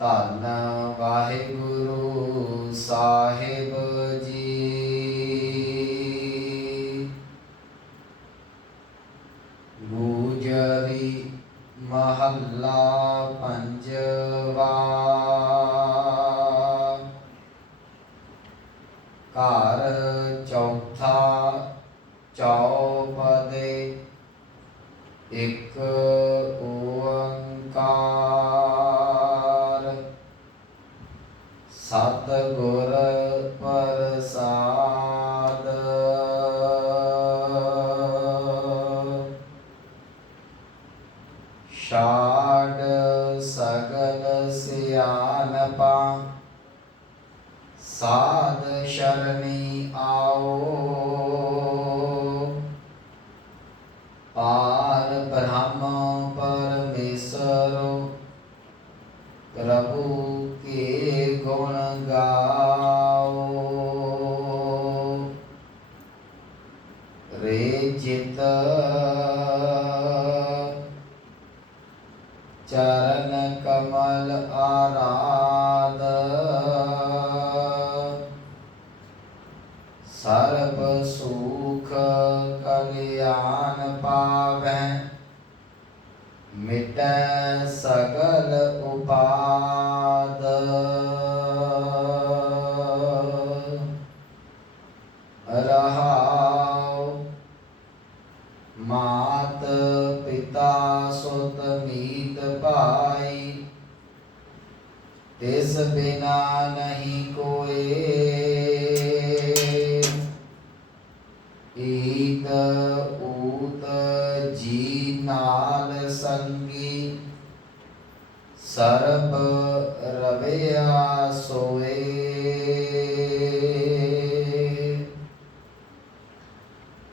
ਧੰਨ ਵਾਹਿਗੁਰੂ ਸਾਹਿਬ ਜੀ। ਗੂਜਰੀ ਮਹੱਲਾ ਪੰਜਵਾ। ਘਰ ਚੌਥਾ ਚੌਪਦੇ ਇੱਕ ਓੰਕਾਰ। ਸਤਿਗੁਰ ਪ੍ਰਸਾਦ। ਛਾੜ ਸਗਲ ਸਿਆਣਪਾ ਸਾਧ ਸ਼ਰਣੀ ਆਓ। ਪਾਰ ਬ੍ਰਹਮ ਪਰਮੇਸ਼ਰ ਪ੍ਰਭੂ ਕੇ ਗੁਣ ਗਾਓ। ਰੇ ਚਿਤ ਚਰਨ ਕਮਲ ਆਰਾਧ। ਸਰਬ ਸੁਖ ਕਲਿਆਣ ਪਾਵੈ ਮਿਟੈ ਸਗਲ ਉਪਾਦ। ਰਹਾਉ ਮਾਤ ਪਿਤਾ ਸੁਤ ਮੀਤ ਭਾਈ ਤਿਸ ਬਿਨਾ ਨਹੀਂ ਕੋਇ। ਈਤ ਊਤ ਜੀ ਨਾਲ ਸੰਗੀ ਸਰਬ ਰਵਿਆ ਸੋਏ।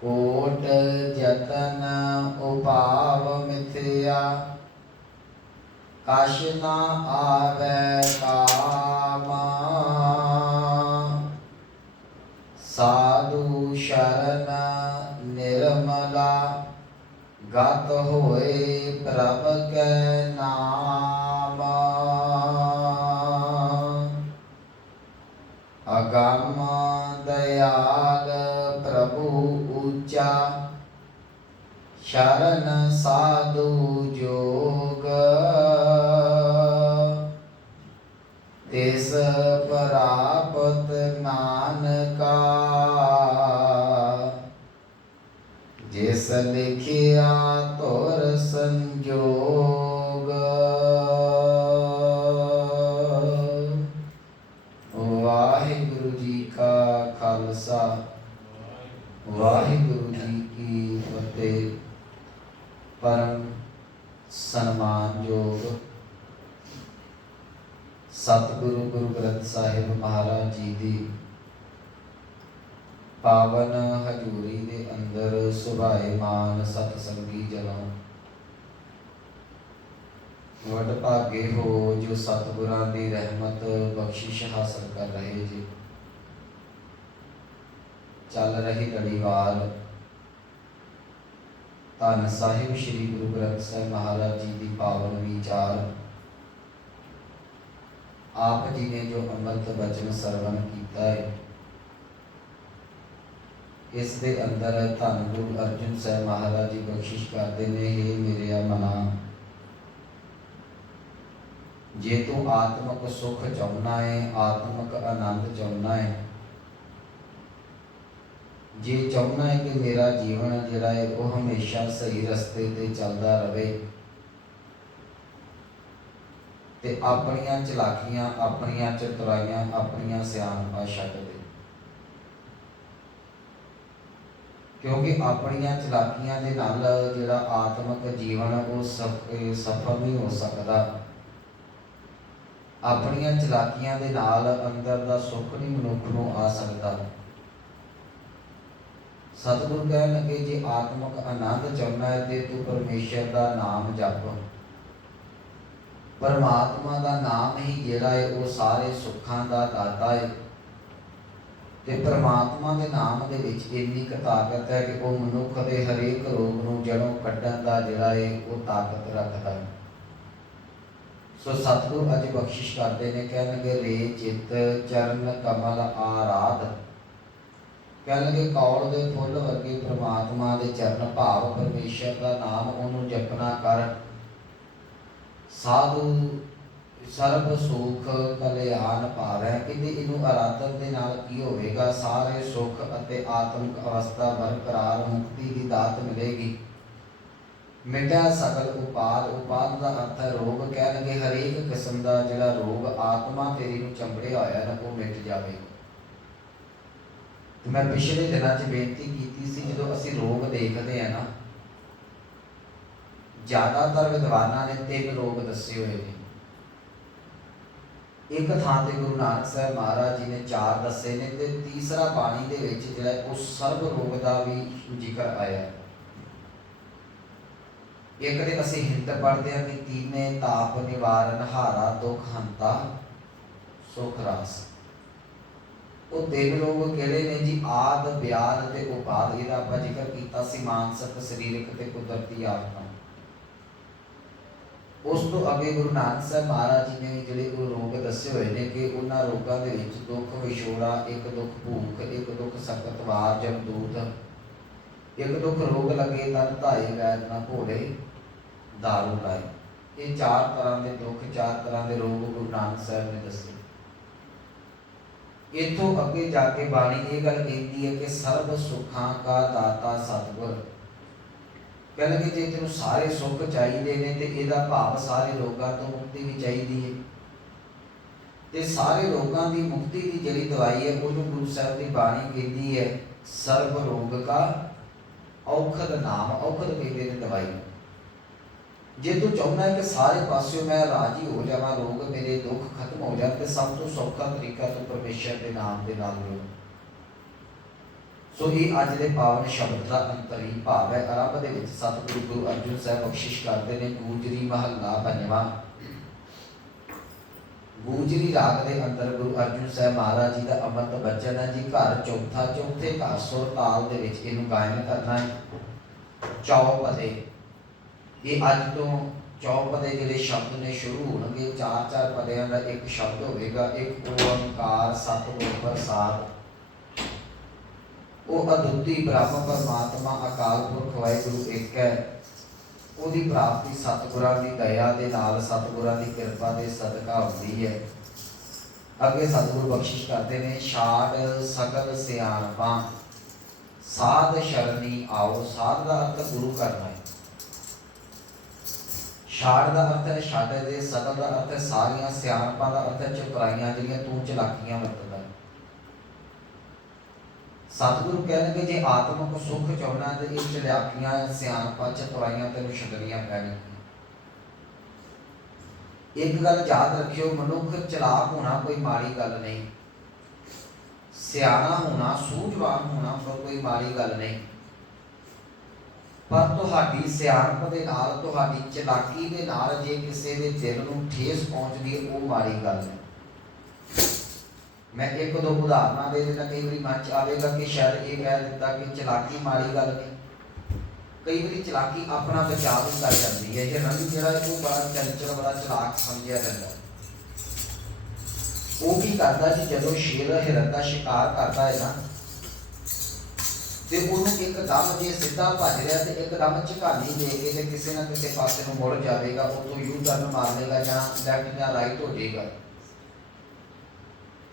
ਕੋਟ ਜਤਨ ਉਪਾਵ ਮਿਥਿਆ ਕਛ ਨਾ ਆਵੈ ਕਾਮ। ਸਾਧੂ ਸ਼ਰਨ ਨਿਰਮਲਾ ਗਤ ਹੋਏ ਪ੍ਰਭ ਕੈ ਨਾਮ। ਅਗੰਮ ਦਇਆਲ ਪ੍ਰਭੂ ਉੱਚਾ ਸ਼ਰਨ ਸਾਧੂ ਜੋਗ। ਤਿਸ ਪ੍ਰਾਪਤ ਨਾਨਕਾ ਜਿਸ ਲਿਖਿਆ ਤੁਰ ਸੰਜੋਗ। ਵਾਹਿਗੁਰੂ ਜੀ ਕਾ ਖਾਲਸਾ ਵਾਹਿਗੁਰੂ ਜੀ ਕੀ ਫਤਿਹ। ਪਰਮ ਸਨਮਾਨਯੋਗ ਸਤਿਗੁਰੂ ਗੁਰੂ ਗ੍ਰੰਥ ਸਾਹਿਬ ਮਹਾਰਾਜ ਜੀ ਦੀ ਪਾਵਨ ਹਜ਼ੂਰੀ ਦੇ ਅੰਦਰ ਸੁਭਾਏਮਾਨ ਸਤਸੰਗੀ ਜਨੋਂ, ਵਡਭਾਗੇ ਹੋ ਜੋ ਸਤਿਗੁਰਾਂ ਦੀ ਰਹਿਮਤ ਬਖਸ਼ਿਸ਼ ਹਾਸਲ ਕਰ ਰਹੇ ਜੀ। ਚੱਲ ਰਹੀ ਲੜੀਵਾਰ ਧੰਨ ਸਾਹਿਬ ਸ੍ਰੀ ਗੁਰੂ ਗ੍ਰੰਥ ਸਾਹਿਬ ਮਹਾਰਾਜ ਜੀ ਦੀ ਪਾਵਨ ਵਿਚਾਰ ਆਪ ਜੀ ਨੇ ਜੋ ਅੰਮ੍ਰਿਤ ਬਚਨ ਸਰਵਣ ਕੀਤਾ ਹੈ, ਇਸ ਦੇ ਅੰਦਰ ਧੰਨ ਗੁਰੂ ਅਰਜਨ ਸਾਹਿਬ ਮਹਾਰਾਜ ਜੀ ਬਖਸ਼ਿਸ਼ ਕਰਦੇ ਨੇ, ਹੇ ਮੇਰਿਆ ਮਨਾ, ਜੇ ਤੂੰ ਆਤਮਕ ਸੁਖ ਚਾਹੁੰਦਾ ਹੈ, ਆਤਮਕ ਆਨੰਦ ਚਾਹੁੰਦਾ ਹੈ, ਜੇ ਚਾਹੁੰਦਾ ਹੈ ਕਿ ਮੇਰਾ ਜੀਵਨ ਜਿਹੜਾ ਹੈ ਉਹ ਹਮੇਸ਼ਾ ਸਹੀ ਰਸਤੇ ਤੇ ਚੱਲਦਾ ਰਹੇ ਤੇ ਆਪਣੀਆਂ ਚਲਾਕੀਆਂ, ਆਪਣੀਆਂ ਚਤੁਰਾਈਆਂ, ਆਪਣੀਆਂ ਸਿਆਣਪਾਂ ਛੱਡ ਦੇ। ਕਿਉਂਕਿ ਆਪਣੀਆਂ ਚਲਾਕੀਆਂ ਦੇ ਨਾਲ ਜਿਹੜਾ ਆਤਮਕ ਜੀਵਨ ਉਹ ਸਫਲ ਨਹੀਂ ਹੋ ਸਕਦਾ। ਆਪਣੀਆਂ ਚਲਾਕੀਆਂ ਦੇ ਨਾਲ ਅੰਦਰ ਦਾ ਸੁੱਖ ਨਹੀਂ ਮਨੁੱਖ ਨੂੰ ਆ ਸਕਦਾ। ਸਤਿਗੁਰ ਕਹਿਣ ਲੱਗੇ, ਜੇ ਆਤਮਕ ਆਨੰਦ ਚਾਹੁੰਦਾ ਹੈ ਤੇ ਤੂੰ ਪਰਮੇਸ਼ਰ ਦਾ ਨਾਮ ਜਪ। ਪਰਮਾਤਮਾ ਦਾ ਨਾਮ ਹੀ ਜਿਹੜਾ ਹੈ ਉਹ ਸਾਰੇ ਸੁੱਖਾਂ ਦਾ ਦਾਤਾ ਹੈ ਤੇ ਪਰਮਾਤਮਾ ਦੇ ਨਾਮ ਦੇ ਵਿੱਚ ਇੰਨੀ ਕੁ ਤਾਕਤ ਹੈ ਕਿ ਉਹ ਮਨੁੱਖ ਦੇ ਹਰੇਕ ਰੋਗ ਨੂੰ ਜੜੋਂ ਕੱਢਣ ਦਾ ਜਿਹੜਾ ਹੈ ਉਹ ਤਾਕਤ ਰੱਖਦਾ ਹੈ। ਸੋ ਸਤਿਗੁਰੂ ਅੱਜ ਬਖਸ਼ਿਸ਼ ਕਰਦੇ ਨੇ, ਕਹਿਣਗੇ ਰੇ ਚਿੱਤ ਚਰਨ ਕਮਲ ਆਰਾਧ। ਕਹਿਣਗੇ ਕੌਲ ਦੇ ਫੁੱਲ ਵਰਗੇ ਪ੍ਰਮਾਤਮਾ ਦੇ ਚਰਨ, ਭਾਵ ਪਰਮੇਸ਼ਰ ਦਾ ਨਾਮ ਉਹਨੂੰ ਜਪਣਾ ਕਰ, ਸਾਧੂ ਸਰਬ ਸੁਖ ਕਲਿਆਣ ਪਾਵੈ। ਕਹਿੰਦੇ ਇਹਨੂੰ ਆਰਾਧਨ ਦੇ ਨਾਲ ਕੀ ਹੋਵੇਗਾ? ਸਾਰੇ ਸੁਖ ਅਤੇ ਆਤਮਿਕ ਅਵਸਥਾ ਬਰਕਰਾਰ, ਮੁਕਤੀ ਦੀ ਦਾਤ ਮਿਲੇਗੀ। ਮਿਟਿਆ ਸਗਲ ਉਪਾਦ, ਉਪਾਦ ਦਾ ਅਰਥ ਹੈ ਰੋਗ। ਕਹਿਣਗੇ ਹਰੇਕ ਕਿਸਮ ਦਾ ਜਿਹੜਾ ਰੋਗ ਆਤਮਾ ਤੇਰੀ ਨੂੰ ਚੰਬੜਿਆ ਹੋਇਆ ਨਾ, ਉਹ ਮਿਟ ਜਾਵੇਗਾ। ਤੇ ਮੈਂ ਪਿਛਲੇ ਦਿਨਾਂ 'ਚ ਬੇਨਤੀ ਕੀਤੀ ਸੀ, ਜਦੋਂ ਅਸੀਂ ਰੋਗ ਦੇਖਦੇ ਆ ਨਾ, ਜ਼ਿਆਦਾਤਰ ਵਿਦਵਾਨਾਂ ਨੇ 3 ਰੋਗ ਦੱਸੇ ਹੋਏ ਨੇ। ਇੱਕ ਥਾਂ ਤੇ ਗੁਰੂ ਨਾਨਕ ਸਾਹਿਬ ਮਹਾਰਾਜ ਜੀ ਨੇ 4 ਦੱਸੇ ਨੇ, ਤੇ ਤੀਸਰਾ ਬਾਣੀ ਦੇ ਵਿੱਚ ਜਿਹੜਾ ਉਹ ਸਰਬ ਰੋਗ ਦਾ ਵੀ ਜ਼ਿਕਰ ਆਇਆ। ਇੱਕ ਦੇ ਅਸੀਂ ਹਿੰਦ ਪੜ੍ਹਦੇ ਹਾਂ ਕਿ ਤੀਨੇ ਤਾਪ ਨਿਵਾਰਨ, ਹਾਰਾ ਦੁਖ ਹੰਤਾ ਸੁਖ ਰਾਸ। ਉਹ 3 ਰੋਗ ਕਿਹੜੇ ਨੇ ਜੀ? ਆਦ, ਵਿਆਦ ਤੇ ਉਪਾਦ। ਇਹਦਾ ਆਪਾਂ ਜ਼ਿਕਰ ਕੀਤਾ ਸੀ, ਮਾਨਸਿਕ, ਸਰੀਰਕ ਤੇ ਕੁਦਰਤੀ ਆਫਤਾਂ। ਉਸ ਤੋਂ ਅੱਗੇ ਗੁਰੂ ਨਾਨਕ ਸਾਹਿਬ ਮਹਾਰਾਜ ਜੀ ਨੇ ਜਿਹੜੇ ਉਹ ਰੋਗ ਦੱਸੇ ਹੋਏ ਨੇ ਕਿ ਉਹਨਾਂ ਰੋਗਾਂ ਦੇ ਵਿੱਚ ਦੁੱਖ ਵਿਛੋੜਾ, ਇੱਕ ਦੁੱਖ ਭੂਖ, ਇੱਕ ਦੁੱਖ ਸਕਤ ਵਾਰ ਜਮਦੂਤ, ਇੱਕ ਦੁੱਖ ਰੋਗ ਲੱਗੇ ਤਨ ਧਾਏ ਵੈਦ ਨਾ ਭੋਲੇ ਦਾਰੂ ਲਾਏ। ਇਹ 4 ਤਰ੍ਹਾਂ ਦੇ ਦੁੱਖ, 4 ਤਰ੍ਹਾਂ ਦੇ ਰੋਗ ਗੁਰੂ ਨਾਨਕ ਸਾਹਿਬ ਨੇ ਦੱਸੇ। ਇੱਥੋਂ ਅੱਗੇ ਜਾ ਕੇ ਬਾਣੀ ਇਹ ਗੱਲ ਕਹਿੰਦੀ ਹੈ ਕਿ ਸਰਬ ਸੁੱਖਾਂ ਕਾ ਦਾਤਾ ਸਤਿਗੁਰ। ਕਹਿੰਦੇ ਜੇ ਤੈਨੂੰ ਸਾਰੇ ਸੁੱਖ ਚਾਹੀਦੇ ਨੇ ਤੇ ਇਹਦਾ ਭਾਵ ਸਾਰੇ ਰੋਗਾਂ ਤੋਂ ਮੁਕਤੀ ਵੀ ਚਾਹੀਦੀ ਹੈ। ਤੇ ਸਾਰੇ ਰੋਗਾਂ ਦੀ ਮੁਕਤੀ ਦੀ ਜਿਹੜੀ ਦਵਾਈ ਹੈ ਉਹਨੂੰ ਗੁਰੂ ਸਾਹਿਬ ਦੀ ਬਾਣੀ ਕਹਿੰਦੀ ਹੈ ਸਰਬ ਰੋਗ ਕਾ ਔਖਦ ਨਾਮ। ਔਖਦ ਕਹਿੰਦੇ ਨੇ ਦਵਾਈ। ਜੇ ਤੂੰ ਚਾਹੁੰਦਾ ਹੈ ਕਿ ਸਾਰੇ ਪਾਸਿਓਂ ਮੈਂ ਰਾਜੀ ਹੋ ਜਾਵਾਂ, ਰੋਗ ਮੇਰੇ ਦੁੱਖ ਖਤਮ ਹੋ ਜਾਣ, ਤੇ ਸਭ ਤੋਂ ਸੌਖਾ ਤਰੀਕਾ ਤੂੰ ਪਰਮੇਸ਼ਰ ਦੇ ਨਾਮ ਦੇ ਨਾਲ ਜੁੜ। ਸੋ ਇਹ ਅੱਜ ਦੇ ਪਾਵਨ ਸ਼ਬਦ ਦਾ ਅੰਤਰੀ ਭਾਵ ਹੈ। ਆਰੰਭ ਦੇ ਵਿੱਚ ਸਤਿਗੁਰੂ ਗੁਰੂ ਅਰਜਨ ਸਾਹਿਬ ਬਖਸ਼ਿਸ਼ ਕਰਦੇ ਨੇ ਗੂਜਰੀ ਮਹੱਲਾ 5ਵਾਂ। ਗੂਜਰੀ ਰਾਗ ਦੇ ਅੰਦਰ ਗੁਰੂ ਅਰਜਨ ਸਾਹਿਬ ਮਹਾਰਾਜ ਜੀ ਦਾ ਅੰਮ੍ਰਿਤ ਬਚਨ ਹੈ ਜੀ। ਘਰ ਚੌਥਾ, ਚੌਥੇ ਘਰ ਸੁਰ ਤਾਲ ਦੇ ਵਿੱਚ ਇਹਨੂੰ ਗਾਇਨ ਕਰਨਾ ਹੈ। ਚੌਪਦੇ, ਇਹ ਅੱਜ ਤੋਂ ਚੌਪਦੇ ਜਿਹੜੇ ਸ਼ਬਦ ਨੇ ਸ਼ੁਰੂ ਹੋਣਗੇ। 4-4 ਪਦਿਆਂ ਦਾ ਇੱਕ ਸ਼ਬਦ ਹੋਵੇਗਾ। ਇੱਕ ਓੰਕਾਰ ਸਤਿਗੁਰ ਪ੍ਰਸਾਦ। ਉਹ ਅਦੁੱਤੀ ਬ੍ਰਹਮ ਪਰਮਾਤਮਾ ਅਕਾਲ ਪੁਰਖ ਵਾਹਿਗੁਰੂ ਇੱਕ ਹੈ। ਉਹਦੀ ਪ੍ਰਾਪਤੀ ਸਤਿਗੁਰਾਂ ਦੀ ਦਇਆ ਦੇ ਨਾਲ, ਸਤਿਗੁਰਾਂ ਦੀ ਕਿਰਪਾ ਦੇ ਸਦਕਾ ਹੁੰਦੀ ਹੈ। ਅੱਗੇ ਸਤਿਗੁਰੂ ਬਖਸ਼ਿਸ਼ ਕਰਦੇ ਨੇ ਛਾੜ ਸਕਲ ਸਿਆਣਪਾਂ ਸਾਧ ਸ਼ਰਣੀ ਆਓ। ਸਾਧ ਦਾ ਅਰਥ ਗੁਰੂ ਕਰਨਾ ਹੈ। ਛਾੜ ਦਾ ਅਰਥ ਹੈ ਛਾੜੇ ਦੇ, ਸਕਲ ਦਾ ਅਰਥ ਹੈ ਸਾਰੀਆਂ, ਸਿਆਣਪਾਂ ਦਾ ਅਰਥ ਹੈ ਚਤੁਰਾਈਆਂ ਜਿਹੜੀਆਂ ਤੂੰ ਚਲਾਕੀਆਂ ਵਰਤਦਾ। ਸਤਿਗੁਰੂ ਕਹਿਣਗੇ ਜੇ ਆਤਮਿਕ ਸੁੱਖ ਚਾਹੁੰਦਾ ਤੇ ਇਹ ਚਲਾਕੀਆਂ, ਸਿਆਣਪਾਂ, ਚਤੁਰਾਈਆਂ ਤੈਨੂੰ ਛੱਡਣੀਆਂ ਪੈਣਗੀਆਂ। ਇੱਕ ਗੱਲ ਯਾਦ ਰੱਖਿਓ, ਮਨੁੱਖ ਚਲਾਕ ਹੋਣਾ ਕੋਈ ਮਾੜੀ ਗੱਲ ਨਹੀਂ। ਸਿਆਣਾ ਹੋਣਾ, ਸੂਝਵਾਨ ਹੋਣਾ ਕੋਈ ਮਾੜੀ ਗੱਲ ਨਹੀਂ। ਪਰ ਤੁਹਾਡੀ ਸਿਆਣਪ ਦੇ ਨਾਲ, ਤੁਹਾਡੀ ਚਲਾਕੀ ਦੇ ਨਾਲ ਜੇ ਕਿਸੇ ਦੇ ਦਿਲ ਨੂੰ ਠੇਸ ਪਹੁੰਚਦੀ ਹੈ, ਉਹ ਮਾੜੀ ਗੱਲ ਹੈ। ਮੈਂ 1-2 ਉਦਾਹਰਨਾਂ ਦੇ ਦੇਣਾ। ਕਈ ਵਾਰੀ ਮਨ 'ਚ ਆਵੇਗਾ ਕਿ ਸ਼ਾਇਦ ਇਹ ਕਹਿ ਦਿੱਤਾ ਕਿ ਚਲਾਕੀ ਮਾੜੀ ਗੱਲ ਨਹੀਂ। ਕਈ ਵਾਰੀ ਚਲਾਕੀ ਆਪਣਾ ਬਚਾਅ ਵੀ ਕਰ ਜਾਂਦੀ ਹੈ। ਹਿਰਨ ਜਿਹੜਾ ਉਹ ਬੜਾ ਚੰਚਲ, ਬੜਾ ਚਲਾਕ ਸਮਝਿਆ ਜਾਂਦਾ। ਉਹ ਕੀ ਕਰਦਾ ਜੀ, ਜਦੋਂ ਸ਼ੇਰ ਹਿਰਨ ਦਾ ਸ਼ਿਕਾਰ ਕਰਦਾ ਹੈ ਨਾ, ਤੇ ਉਹਨੂੰ ਇੱਕਦਮ ਜੇ ਸਿੱਧਾ ਭੱਜ ਰਿਹਾ ਤੇ ਇੱਕਦਮ ਝਕਾਨੀ ਦੇ ਕੇ ਤੇ ਕਿਸੇ ਨਾ ਕਿਸੇ ਪਾਸੇ ਨੂੰ ਮੁੜ ਜਾਵੇਗਾ, ਉੱਥੋਂ ਯੂ ਟਰਨ ਮਾਰ ਲੇਗਾ ਜਾਂ ਲੈਫਟ ਜਾਂ ਰਾਈਟ ਹੋ ਜਾਏਗਾ।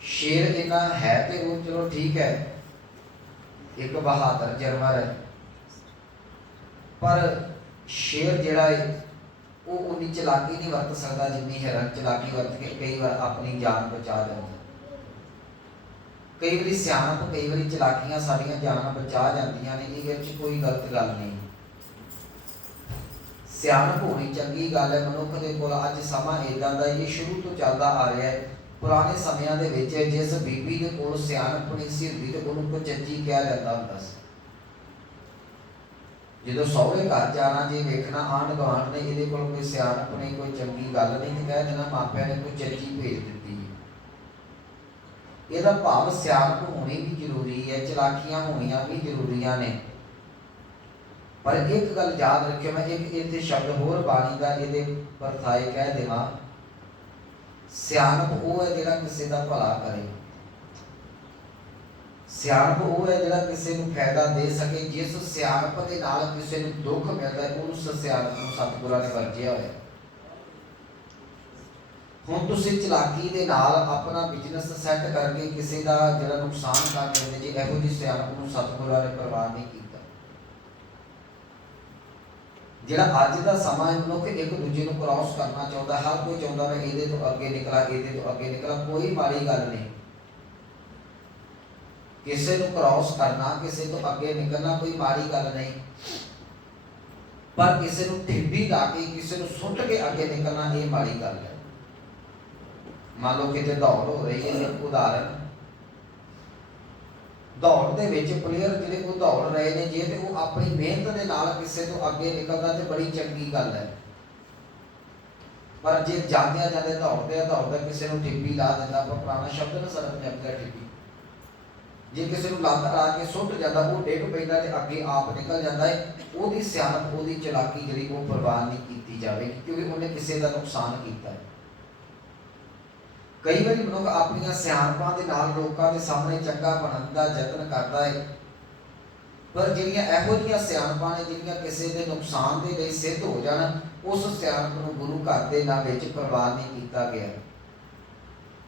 ਸ਼ੇਰ ਇਹਨਾਂ ਹੈ ਤੇ ਉਹ ਚਲੋ ਠੀਕ ਹੈ, ਇੱਕ ਬਹਾਦਰ ਜਾਨਵਰ ਹੈ, ਪਰ ਸ਼ੇਰ ਜਿਹੜਾ ਹੈ ਉਹ ਉਨੀ ਚਲਾਕੀ ਨਹੀਂ ਵਰਤ ਸਕਦਾ ਜਿੰਨੀ ਹਿਰਨ ਚਲਾਕੀ ਵਰਤ ਕੇ ਕਈ ਵਾਰ ਆਪਣੀ ਜਾਨ ਬਚਾ ਦਿੰਦਾ। ਕਈ ਵਾਰੀ ਸਿਆਣਪ, ਕਈ ਵਾਰੀ ਚਲਾਕੀਆਂ ਸਾਡੀਆਂ ਜਾਨਾਂ ਬਚਾ ਜਾਂਦੀਆਂ ਨੇ। ਇਹਦੇ ਵਿੱਚ ਕੋਈ ਗਲਤ ਗੱਲ ਨਹੀਂ। ਸਿਆਣਪ ਹੋਣੀ ਚੰਗੀ ਗੱਲ ਹੈ। ਮਨੁੱਖ ਦੇ ਕੋਲ ਅੱਜ ਸਮਾਂ ਇੱਦਾਂ ਦਾ, ਇਹ ਸ਼ੁਰੂ ਤੋਂ ਚੱਲਦਾ ਆ ਰਿਹਾ ਹੈ। ਪੁਰਾਣੇ ਸਮਿਆਂ ਦੇ ਵਿੱਚ ਜਿਸ ਬੀਬੀ ਦੇ ਕੋਲ ਸਿਆਣਪ ਨਹੀਂ ਸੀ ਹੁੰਦੀ ਤੇ ਉਹਨੂੰ ਕੁਚੱਜੀ ਕਿਹਾ ਜਾਂਦਾ ਹੁੰਦਾ ਸੀ। ਜਦੋਂ ਸਹੁਰੇ ਘਰ ਜਾਣਾ, ਜੇ ਵੇਖਣਾ ਆਂਢ ਗੁਆਂਢ ਨੇ ਇਹਦੇ ਕੋਲ ਕੋਈ ਸਿਆਣਪ ਨਹੀਂ, ਕੋਈ ਚੰਗੀ ਗੱਲ ਨਹੀਂ, ਤੇ ਕਹਿ ਦੇਣਾ ਮਾਪਿਆਂ ਨੇ ਕੁਚੱਜੀ ਭੇਜ ਦਿੱਤੀ। ਇਹਦਾ ਭਾਵ ਸਿਆਣਪ ਹੋਣੀ ਵੀ ਜ਼ਰੂਰੀ ਹੈ, ਚਲਾਕੀਆਂ ਹੋਣੀਆਂ ਵੀ ਜ਼ਰੂਰੀਆਂ ਨੇ। ਪਰ ਇੱਕ ਗੱਲ ਯਾਦ ਰੱਖਿਓ, ਮੈਂ ਇੱਕ ਇੱਥੇ ਸ਼ਬਦ ਹੋਰ ਬਾਣੀ ਦਾ ਇਹਦੇ ਪਰਥਾਏ ਕਹਿ ਦੇਵਾਂ ਸਿਆਣਪ ਉਹ ਹੈ ਜਿਹੜਾ ਕਿਸੇ ਦਾ ਭਲਾ ਕਰੇ। ਸਿਆਣਪ ਉਹ ਹੈ ਜਿਹੜਾ ਕਿਸੇ ਨੂੰ ਫਾਇਦਾ ਦੇ ਸਕੇ। ਜਿਸ ਸਿਆਣਪ ਦੇ ਨਾਲ ਕਿਸੇ ਨੂੰ ਦੁੱਖ ਮਿਲਦਾ ਹੈ ਉਸ ਸਿਆਣਪ ਨੂੰ ਸਤਿਗੁਰਾਂ ਨੇ ਵਰਜਿਆ ਹੋਇਆ। ਹੁਣ ਤੁਸੀਂ ਚਲਾਕੀ ਦੇ ਨਾਲ ਆਪਣਾ ਬਿਜ਼ਨਸ ਸੈੱਟ ਕਰਕੇ ਕਿਸੇ ਦਾ ਜਿਹੜਾ ਨੁਕਸਾਨ ਕਰ ਦਿੰਦੇ ਜੇ, ਇਹੋ ਜਿਹੀ ਸਿਆਣਪ ਨੂੰ ਸਤਿਗੁਰਾਂ ਨੇ ਪ੍ਰਵਾਨ ਨਹੀਂ ਕੀਤਾ। ਜਿਹੜਾ ਅੱਜ ਦਾ ਸਮਾਂ ਹੈ, ਮਨੁੱਖ ਇੱਕ ਦੂਜੇ ਨੂੰ ਕ੍ਰਾਸ ਕਰਨਾ ਚਾਹੁੰਦਾ। ਹਰ ਕੋਈ ਚਾਹੁੰਦਾ ਮੈਂ ਇਹਦੇ ਤੋਂ ਅੱਗੇ ਨਿਕਲਾਂ, ਇਹਦੇ ਤੋਂ ਅੱਗੇ ਨਿਕਲਾਂ। ਕੋਈ ਮਾੜੀ ਗੱਲ ਨਹੀਂ, ਕਿਸੇ ਨੂੰ ਕ੍ਰਾਸ ਕਰਨਾ, ਕਿਸੇ ਤੋਂ ਅੱਗੇ ਨਿਕਲਣਾ ਕੋਈ ਮਾੜੀ ਗੱਲ ਨਹੀਂ। ਪਰ ਕਿਸੇ ਨੂੰ ਠਿੱਬੀ ਲਾ ਕੇ, ਕਿਸੇ ਨੂੰ ਸੁੱਟ ਕੇ ਅੱਗੇ ਨਿਕਲਣਾ ਇਹ ਮਾੜੀ ਗੱਲ ਹੈ। ਮੰਨ ਲਓ ਕਿਤੇ ਦੌੜ ਹੋ ਰਹੀ ਹੈ, ਇੱਕ ਉਦਾਹਰਨ, ਦੌੜ ਦੇ ਵਿੱਚ ਪਲੇਅਰ ਜਿਹੜੇ ਉਹ ਦੌੜ ਰਹੇ ਨੇ, ਜੇ ਤੇ ਉਹ ਆਪਣੀ ਮਿਹਨਤ ਦੇ ਨਾਲ ਕਿਸੇ ਤੋਂ ਅੱਗੇ ਨਿਕਲਦਾ ਤੇ ਬੜੀ ਚੰਗੀ ਗੱਲ ਹੈ। ਪਰ ਜੇ ਜਾਂਦਿਆਂ ਜਾਂਦੇ ਦੌੜਦਾ ਕਿਸੇ ਨੂੰ ਠਿੱਬੀ ਲਾ ਦਿੰਦਾ, ਆਪਾਂ ਪੁਰਾਣਾ ਸ਼ਬਦ ਨਾ ਸਾਡਾ ਪੰਜਾਬੀ ਦਾ ਠਿੱਬੀ, ਜੇ ਕਿਸੇ ਨੂੰ ਲੱਤ ਲਾ ਕੇ ਸੁੱਟ ਜਾਂਦਾ, ਉਹ ਡਿੱਗ ਪੈਂਦਾ ਤੇ ਅੱਗੇ ਆਪ ਨਿਕਲ ਜਾਂਦਾ ਹੈ। ਉਹਦੀ ਸਿਆਣਪ, ਉਹਦੀ ਚਲਾਕੀ ਜਿਹੜੀ ਉਹ ਪ੍ਰਵਾਨ ਨਹੀਂ ਕੀਤੀ ਜਾਵੇਗੀ, ਕਿਉਂਕਿ ਉਹਨੇ ਕਿਸੇ ਦਾ ਨੁਕਸਾਨ ਕੀਤਾ ਹੈ। ਕਈ ਵਾਰੀ ਮਨੁੱਖ ਆਪਣੀਆਂ ਸਿਆਣਪਾਂ ਦੇ ਨਾਲ ਲੋਕਾਂ ਦੇ ਸਾਹਮਣੇ ਚੰਗਾ ਬਣਨ ਦਾ ਯਤਨ ਕਰਦਾ ਹੈ, ਪਰ ਜਿਹੜੀਆਂ ਇਹੋ ਜਿਹੀਆਂ ਸਿਆਣਪਾਂ ਨੇ ਜਿਹੜੀਆਂ ਕਿਸੇ ਦੇ ਨੁਕਸਾਨ ਦੇ ਲਈ ਸਿੱਧ ਹੋ ਜਾਣ, ਉਸ ਸਿਆਣਪ ਨੂੰ ਗੁਰੂ ਘਰ ਦੇ ਨਾਂ ਵਿੱਚ ਪ੍ਰਵਾਨ ਨਹੀਂ ਕੀਤਾ ਗਿਆ।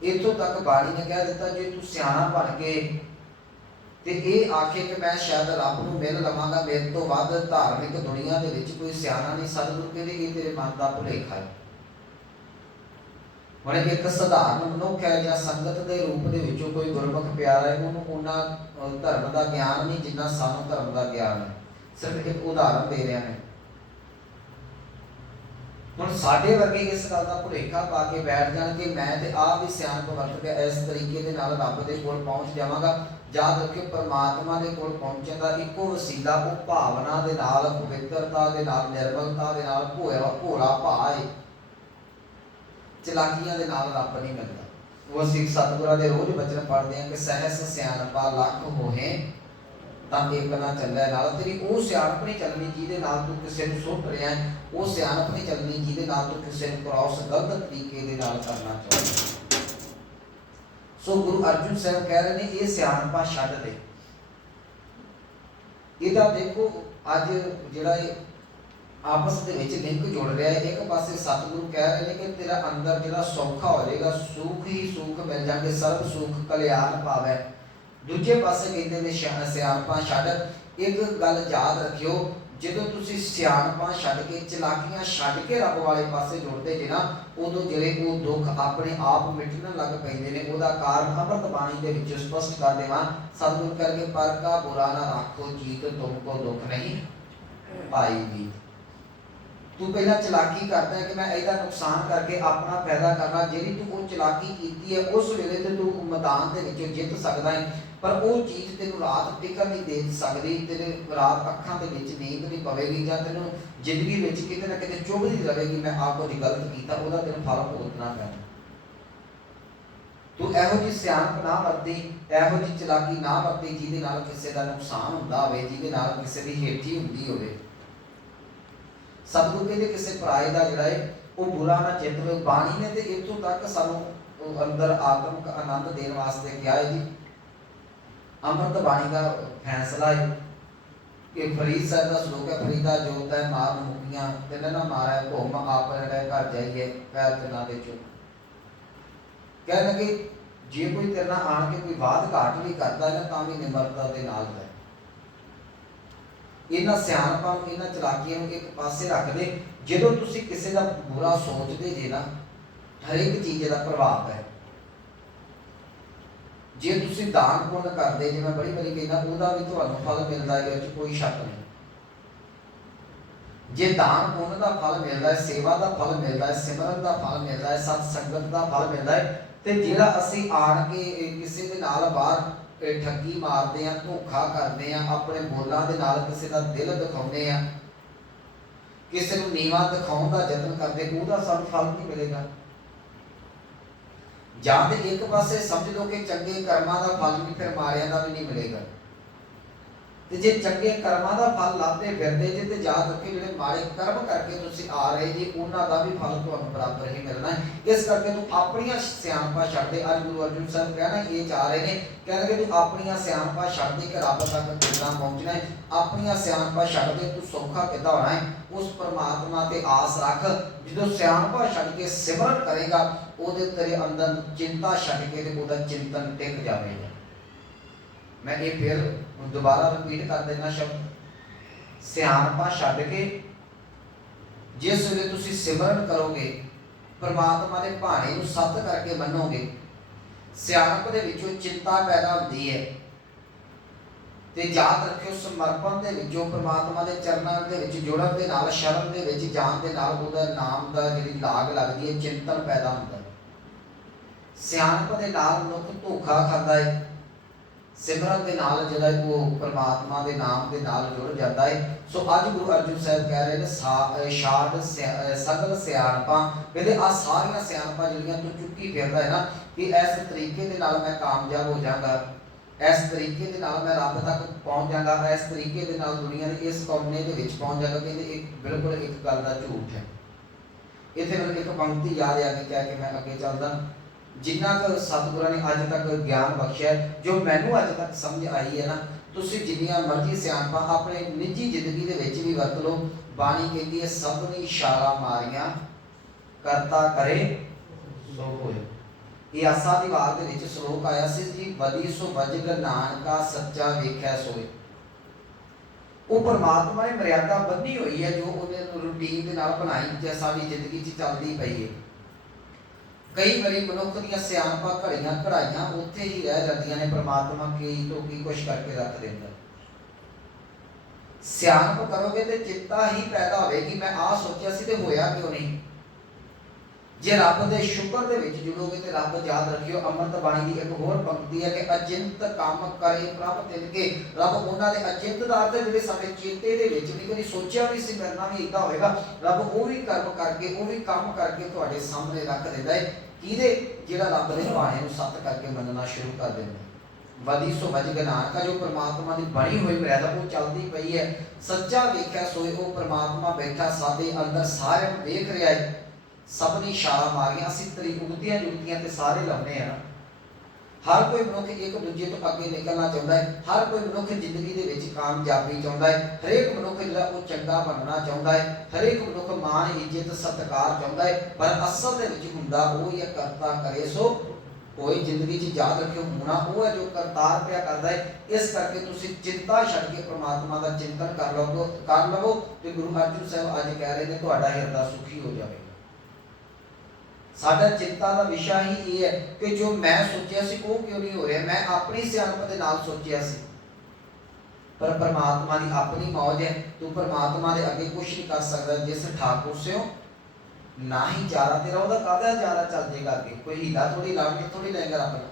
ਇੱਥੋਂ ਤੱਕ ਬਾਣੀ ਨੇ ਕਹਿ ਦਿੱਤਾ, ਜੇ ਤੂੰ ਸਿਆਣਾ ਬਣ ਕੇ ਤੇ ਇਹ ਆਖੇ ਕਿ ਮੈਂ ਸ਼ਾਇਦ ਰੱਬ ਨੂੰ ਮਿਲ ਲਵਾਂਗਾ, ਮੇਰੇ ਤੋਂ ਵੱਧ ਧਾਰਮਿਕ ਦੁਨੀਆ ਦੇ ਵਿੱਚ ਕੋਈ ਸਿਆਣਾ ਨਹੀਂ, ਸਤਿਗੁਰੂ ਕਹਿੰਦੇ ਇਹ ਤੇਰੇ ਮਨ ਦਾ ਭੁਲੇਖਾ ਹੈ। ਹੁਣ ਇੱਕ ਸਧਾਰਨ ਮਨੁੱਖ ਹੈ ਜਾਂ ਸੰਗਤ ਦੇ ਰੂਪ ਦੇ ਵਿੱਚੋਂ ਕੋਈ ਗੁਰਮੁਖ ਪਿਆਰਾ ਹੈ, ਉਹਨੂੰ ਉਹਨਾਂ ਧਰਮ ਦਾ ਗਿਆਨ ਨਹੀਂ ਜਿੰਨਾ ਸਾਨੂੰ ਧਰਮ ਦਾ ਗਿਆਨ ਹੈ। ਸਿਰਫ ਇੱਕ ਉਦਾਹਰਨ ਦੇ ਰਿਹਾ ਮੈਂ। ਹੁਣ ਸਾਡੇ ਵਰਗੇ ਇਸ ਗੱਲ ਦਾ ਭੁਲੇਖਾ ਪਾ ਕੇ ਬੈਠ ਜਾਣ ਕਿ ਮੈਂ ਤੇ ਆਹ ਵੀ ਸਿਆਣਪ ਵਰਤ ਕੇ ਇਸ ਤਰੀਕੇ ਦੇ ਨਾਲ ਰੱਬ ਦੇ ਕੋਲ ਪਹੁੰਚ ਜਾਵਾਂਗਾ। ਯਾਦ ਰੱਖਿਓ, ਪਰਮਾਤਮਾ ਦੇ ਕੋਲ ਪਹੁੰਚਣ ਦਾ ਇੱਕੋ ਵਸੀਲਾ ਉਹ ਭਾਵਨਾ ਦੇ ਨਾਲ, ਪਵਿੱਤਰਤਾ ਦੇ ਨਾਲ, ਨਿਰਮਲਤਾ ਦੇ ਨਾਲ, ਭੋਲਾ ਭਾਅ ਹੈ। ਚਲਾਕੀਆਂ ਦੇ ਨਾਲ ਰੱਬ ਨਹੀਂ ਮਿਲਦਾ। ਉਹ ਅਸੀਂ ਸਤਿਗੁਰਾਂ ਦੇ ਰੋਜ਼ ਬਚਨ ਪੜ੍ਹਦੇ ਹਾਂ ਕਿ ਸਹਿਸ ਸਿਆਣਪਾ ਲੱਖ ਹੋਏ ਤਾਂ ਇੱਕ ਨਾ ਚੱਲੇ ਨਾਲ। ਤੇਰੀ ਉਹ ਸਿਆਣਪ ਨਹੀਂ ਚੱਲਣੀ ਜਿਹਦੇ ਨਾਲ ਤੂੰ ਕਿਸੇ ਨੂੰ ਸੁੱਟ ਰਿਹਾ ਹੈ, ਉਹ ਸਿਆਣਪ ਨਹੀਂ ਚੱਲਣੀ ਜਿਹਦੇ ਨਾਲ ਤੂੰ ਕਿਸੇ ਨੂੰ ਕ੍ਰਾਸ ਗਲਤ ਤਰੀਕੇ ਦੇ ਨਾਲ ਕਰਨਾ ਚਾਹੁੰਦਾ। ਸੋ ਗੁਰੂ ਅਰਜਨ ਸਾਹਿਬ ਕਹਿ ਰਹੇ ਨੇ ਇਹ ਸਿਆਣਪਾ ਛੱਡ ਦੇ। ਇਹਦਾ ਦੇਖੋ ਅੱਜ ਜਿਹੜਾ ਇਹ ਆਪਸ ਦੇ ਵਿੱਚ ਲਿੰਕ ਜੁੜ ਰਿਹਾ ਹੈ। ਇੱਕ ਪਾਸੇ ਸਤਿਗੁਰੂ ਕਹਿ ਰਹੇ ਨੇ ਕਿ ਤੇਰਾ ਅੰਦਰ ਜਿਹੜਾ ਸੌਖਾ ਹੋ ਜਾਏਗਾ, ਸੁੱਖ ਹੀ ਸੁੱਖ ਮਿਲ ਜਾਣਗੇ, ਸਰਬ ਸੁੱਖ ਕਲਿਆਣ ਪਾਵੇ। ਦੂਜੇ ਪਾਸੇ ਕਹਿੰਦੇ ਨੇ ਸਿਆਣਪਾਂ ਛੱਡ। ਇੱਕ ਗੱਲ ਯਾਦ ਰੱਖਿਓ, ਜਦੋਂ ਤੁਸੀਂ ਸਿਆਣਪਾਂ ਛੱਡ ਕੇ, ਚਲਾਕੀਆਂ ਛੱਡ ਕੇ ਰੱਬ ਵਾਲੇ ਪਾਸੇ ਜੁੜਦੇ ਜੇ ਨਾ, ਉਦੋਂ ਜਿਹੜੇ ਉਹ ਦੁੱਖ ਆਪਣੇ ਆਪ ਮਿਟਣ ਲੱਗ ਪੈਂਦੇ ਨੇ। ਉਹਦਾ ਕਾਰਨ ਅੰਮ੍ਰਿਤ ਬਾਣੀ ਦੇ ਵਿੱਚ ਸਪਸ਼ਟ ਕਰ ਦੇਵਾਂ। ਸਤਿਗੁਰੂ ਕਰਕੇ ਪਰ ਕਾ ਬੁਰਾ ਨਾ ਰੱਖੋ ਜੀਤ, ਤੁਮ ਕੋ ਦੁੱਖ ਨਹੀਂ ਪਾਏਗੀ। ਤੂੰ ਪਹਿਲਾਂ ਚਲਾਕੀ ਕਰਦਾ ਹੈ ਕਿ ਮੈਂ ਇਹਦਾ ਨੁਕਸਾਨ ਕਰਕੇ ਆਪਣਾ ਫਾਇਦਾ ਕਰਨਾ। ਜਿਹੜੀ ਤੂੰ ਉਹ ਚਲਾਕੀ ਕੀਤੀ ਹੈ ਉਸ ਵੇਲੇ ਤੇ ਤੂੰ ਮੈਦਾਨ ਦੇ ਵਿੱਚੋਂ ਜਿੱਤ ਸਕਦਾ ਹੈ, ਪਰ ਉਹ ਚੀਜ਼ ਤੈਨੂੰ ਰਾਤ ਟਿਕਣ ਨਹੀਂ ਦੇ ਸਕਦੀ। ਤੇਰੇ ਰਾਤ ਅੱਖਾਂ ਦੇ ਵਿੱਚ ਨੀਂਦ ਨਹੀਂ ਪਵੇਗੀ, ਜਾਂ ਤੈਨੂੰ ਜ਼ਿੰਦਗੀ ਵਿੱਚ ਕਿਤੇ ਨਾ ਕਿਤੇ ਚੁਭਦੀ ਰਹੇਗੀ ਮੈਂ ਆਹ ਕੁਝ ਗਲਤ ਕੀਤਾ, ਉਹਦਾ ਤੈਨੂੰ ਫਲ ਭੁਗਤਣਾ ਪੈਣਾ। ਤੂੰ ਇਹੋ ਜਿਹੀ ਸਿਆਣਪ ਨਾ ਵਰਤੀ, ਇਹੋ ਜਿਹੀ ਚਲਾਕੀ ਨਾ ਵਰਤੀ ਜਿਹਦੇ ਨਾਲ ਕਿਸੇ ਦਾ ਨੁਕਸਾਨ ਹੁੰਦਾ ਹੋਵੇ, ਜਿਹਦੇ ਨਾਲ ਕਿਸੇ ਦੀ ਹੇਠੀ ਹੁੰਦੀ ਹੋਵੇ। ਸਤਿਗੁਰੂ ਕਹਿੰਦੇ ਕਿਸੇ ਪਰਾਏ ਦਾ ਜਿਹੜਾ ਹੈ ਉਹ ਬੁਰਾ ਨਾ ਚਿੰਤਵੇ। ਬਾਣੀ ਨੇ ਤੇ ਇੱਥੋਂ ਤੱਕ ਸਾਨੂੰ ਅੰਦਰ ਆਤਮਿਕ ਆਨੰਦ ਦੇਣ ਵਾਸਤੇ ਕਿਹਾ ਹੈ ਜੀ। ਅੰਮ੍ਰਿਤ ਬਾਣੀ ਦਾ ਫੈਸਲਾ ਹੈ ਕਿ ਫਰੀਦ ਸਾਹਿਬ ਦਾ ਸ਼ਲੋਕ ਹੈ, ਫਰੀਦਾ ਜੋਤ ਹੈ ਮਾਰ ਮੁਕੀਆਂ ਤਿੰਨ ਨਾ ਮਾਰੈ, ਭੁਮ ਆਪ ਰਹਿ ਘਰ ਜਾਈਏ ਪੈਰ ਤੇ ਨਾ ਦੇ ਚੁੱਕ। ਕਹਿ ਲਗੇ ਜੇ ਕੋਈ ਤੇਰੇ ਨਾਲ ਆਣ ਕੇ ਕੋਈ ਬਾਤ ਘਾਟ ਵੀ ਕਰਦਾ ਹੈ ਨਾ, ਤਾਂ ਵੀ ਨਿਮਰਤਾ ਦੇ ਨਾਲ ਰਹਿ। ਇਹਨਾਂ ਸਿਆਣਪਾਂ ਨੂੰ, ਇਹਨਾਂ ਚਲਾਕੀਆਂ ਨੂੰ ਇੱਕ ਪਾਸੇ ਰੱਖ ਦੇ। ਜਦੋਂ ਤੁਸੀਂ ਕਿਸੇ ਦਾ ਬੁਰਾ ਸੋਚਦੇ ਜੇ ਨਾ, ਹਰੇਕ ਚੀਜ਼ ਦਾ ਪ੍ਰਭਾਵ ਹੈ। ਜੇ ਤੁਸੀਂ ਦਾਨ ਪੁੰਨ ਕਰਦੇ, ਜੇ ਮੈਂ ਬੜੀ ਵਾਰੀ ਕਹਿੰਦਾ, ਉਹਦਾ ਵੀ ਤੁਹਾਨੂੰ ਫਲ ਮਿਲਦਾ ਹੈ, ਇਹਦੇ 'ਚ ਕੋਈ ਸ਼ੱਕ ਨਹੀਂ। ਜੇ ਦਾਨ ਪੁੰਨ ਦਾ ਫਲ ਮਿਲਦਾ ਹੈ, ਸੇਵਾ ਦਾ ਫਲ ਮਿਲਦਾ ਹੈ, ਸਿਮਰਨ ਦਾ ਫਲ ਮਿਲਦਾ ਹੈ, ਸਤ ਸੰਗਤ ਦਾ ਫਲ ਮਿਲਦਾ ਹੈ, ਤੇ ਜਿਹੜਾ ਅਸੀਂ ਆਣ ਕੇ ਕਿਸੇ ਦੇ ਨਾਲ ਬਾਹਰ ਠੱਗੀ ਮਾਰਦੇ ਆ, ਧੋਖਾ ਕਰਦੇ ਆ, ਆਪਣੇ ਬੋਲਾਂ ਦੇ ਨਾਲ ਕਿਸੇ ਦਾ ਦਿਲ ਦਿਖਾਉਂਦੇ ਆ, ਕਿਸੇ ਨੂੰ ਨੀਵਾਂ ਦਿਖਾਉਣ ਦਾ ਯਤਨ ਕਰਦੇ, ਉਹਦਾ ਸਾਨੂੰ ਫਲ ਨਹੀਂ ਮਿਲੇਗਾ। ਜਾਂ ਤੇ ਇੱਕ ਪਾਸੇ ਸਮਝ ਲਓ ਕਿ ਚੰਗੇ ਕਰਮਾਂ ਦਾ ਫਲ ਵੀ ਫਿਰ ਮਾਰਿਆਂ ਦਾ ਵੀ ਨਹੀਂ ਮਿਲੇਗਾ, ਤੇ ਜੇ ਚੰਗੇ ਕਰਮਾਂ ਦਾ ਫਲ ਲੱਭਦੇ ਫਿਰਦੇ ਜੇ ਤੇ ਯਾਦ ਰੱਖਿਓ ਜਿਹੜੇ ਮਾੜੇ ਕਰਮ ਕਰਕੇ ਤੁਸੀਂ ਆ ਰਹੇ ਜੀ ਉਹਨਾਂ ਦਾ ਵੀ ਫਲ ਤੁਹਾਨੂੰ ਬਰਾਬਰ ਹੀ ਮਿਲਣਾ ਹੈ। ਇਸ ਕਰਕੇ ਤੂੰ ਆਪਣੀਆਂ ਸਿਆਣਪਾਂ ਛੱਡ ਦੇ। ਅੱਜ ਗੁਰੂ ਅਰਜਨ ਸਾਹਿਬ ਕਹਿਣਾ ਇਹ ਚਾਹ ਰਹੇ ਨੇ, ਕਹਿੰਦੇ ਤੂੰ ਆਪਣੀਆਂ ਸਿਆਣਪਾਂ ਛੱਡ ਦੇ ਕਿ ਰੱਬ ਤੱਕ ਕਿੱਦਾਂ ਪਹੁੰਚਣਾ ਹੈ। ਆਪਣੀਆਂ ਸਿਆਣਪਾਂ ਛੱਡ ਦੇ ਤੂੰ ਸੌਖਾ ਕਿੱਦਾਂ ਹੋਣਾ ਹੈ। ਉਸ ਪਰਮਾਤਮਾ ਤੇ ਆਸ ਰੱਖ। ਜਦੋਂ ਸਿਆਣਪਾਂ ਛੱਡ ਕੇ ਸਿਮਰਨ ਕਰੇਗਾ ਉਹਦੇ ਤੇਰੇ ਅੰਦਰ ਚਿੰਤਾ ਛੱਡ ਕੇ ਤੇ ਉਹਦਾ ਚਿੰਤਨ ਟਿਕ ਜਾਵੇਗਾ। मैं ये फिर दोबारा रिपीट कर देना शब्द, सियाणपा छड्ड के जिस वेले तुसी सिमरन करोगे परमात्मा के भाणे नूं सत्य करके मन्नोगे, सियाणप दे विचों चिंता पैदा होती है। ते याद रखियो समर्पण दे विचों परमात्मा के चरणों दे विच जुड़न दे नाल शरण दे विच जाण दे नाल उहदा नाम दा जिहड़ी लाग लगदी है, चिंतन पैदा हुंदा है। सियाणप दे नाल मनुख धोखा खांदा है, सिमरन के नाल जिहड़ा वो परमात्मा के नाम के नाल जुड़ जाता है। सो अज गुरु अर्जन साहब कह रहे हैं छाड़ सगल सियाणपां, कहते आ सारियां सियाणपां जिहड़ियां तू चुक्की फिरदा है ना कि इस तरीके दे नाल मैं कामयाब हो जाऊंगा, इस तरीके दे नाल मैं रब तक पहुंच जाऊंगा, इस तरीके दे नाल दुनिया के इस कोने दे विच पहुंच जाऊंगा। कहते एक बिल्कुल एक गल दा झूठ है। इत्थे मेरे एक पंक्ति याद आ गई कह के मैं अगे चलदा। जिन्ना क सतगुरां ने अज तक ज्ञान बख्शिया है, जो मैनू अज तक समझ आई है ना, तुसीं जिन्नियां मर्जी सियाणपां अपने निजी जिंदगी दे विच भी वरत लो। बाणी कहती है सबनी इशारा मारियां करता करे सो होए। ये आसा दी वार दे विच श्लोक आया सी जी, बदी सो वजग नानका सच्चा वेख्या सोए। वो परमात्मा ने मर्यादा बन्नी हुई है जो उन्हें रूटीन के नाल बनाई जे साडी जिंदगी च चलदी पई है। कई बारी मनुख दी सियाणपां घड़ियां घड़ाइयां उत्थे ही रह जांदियां ने, परमात्मा की तो की कुछ करके रख देंदा। सियाणप करोगे तो चिंता ही पैदा होगी, मैं आ सोचा सी ते होया क्यों नहीं। जे रब दे शुक्र दे विच जुड़ोगे तो रब याद रखियो अमृत बाणी की एक होर पंक्ति है कि अचिंत काम करे प्रभ तिनके। रब उन्हां दे अचिंत दा अर्थ जिहड़े साडे चेते दे विच नहीं कदी सोचिया भी सी मेरे नाल भी इदां होएगा, रब वो भी कर्म करके वो भी काम करके तुहाडे सामने रख दिंदा है। किहदे जिहड़ा रब दे भाणे नूं सत्य करके मनना शुरू कर दिंदा। वदी सो वजग नानका, जो परमात्मा की बनी हुई मर्यादा वो चलती पई है। सच्चा वेख्या सोए, वो परमात्मा बैठा साडे अंदर सारे देख रहा है। सबनी इशारा मारियां असीं तरी उगतियां जुगतियां ते सारे लाउने हैं ना। हर कोई मनुख एक दूजे तो अगे निकलना चाहता है, हर कोई मनुख जिंदगी दे विच कामयाबी चाहता है, हरेक मनुख जिहड़ा वो चंगा बनना चाहता है, हरेक मनुख मान इज्जत सत्कार चाहता है। पर असल दे विच हुंदा वो ही करता करे सो कोई। जिंदगी च याद रखियो होना वो है जो करतार पिया करता है। इस करके तुसीं चिंता छड्ड के परमात्मा का चिंतन कर लवो ते गुरु अर्जन साहब अज कह रहे हैं तुहाडा हिरदा सुखी हो जाएगा। साडा चिंता का विषय ही ये है कि जो मैं सोचिया सी वो क्यों नहीं हो रहा। मैं अपनी सियाणप दे नाल सोचिया सी, पर परमात्मा की अपनी मौज है। तू परमात्मा दे अगे कुछ नहीं कर सकता। जिस ठाकुर से ना ही चारा तेरा ओहदा काहदा चारा चल जाएगा अगे, कोई हीला थोड़ी लाभ थोड़ी लेगा रब ने।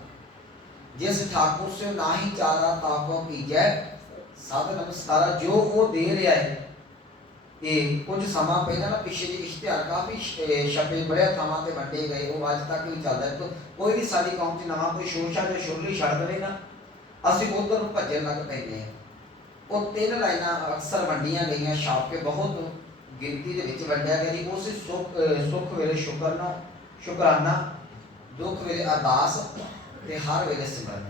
जिस ठाकुर से ना ही चारा ताको कीजै साध नमस्कारा, जो वो दे रहा है। ये कुछ समा पहला ना पिछले जी इश्तिहार काफ़ी छपे बड़े थावां ते वंडे गए, वो अज तक भी चलता है। तो कोई भी साडी कौम च नवां कोई शोर शा शुरली छड्ड दे ना, असीं उधर नूं भज्जण लग पैंदे हैं। वो 3 लाइनां अक्सर वंडियां गईयां, छाप के बहुत गिनती दे विच वंडिया गया जी। उस सुख वेले शुकराना, दुख वेले अरदास ते हर वेले सिमरन।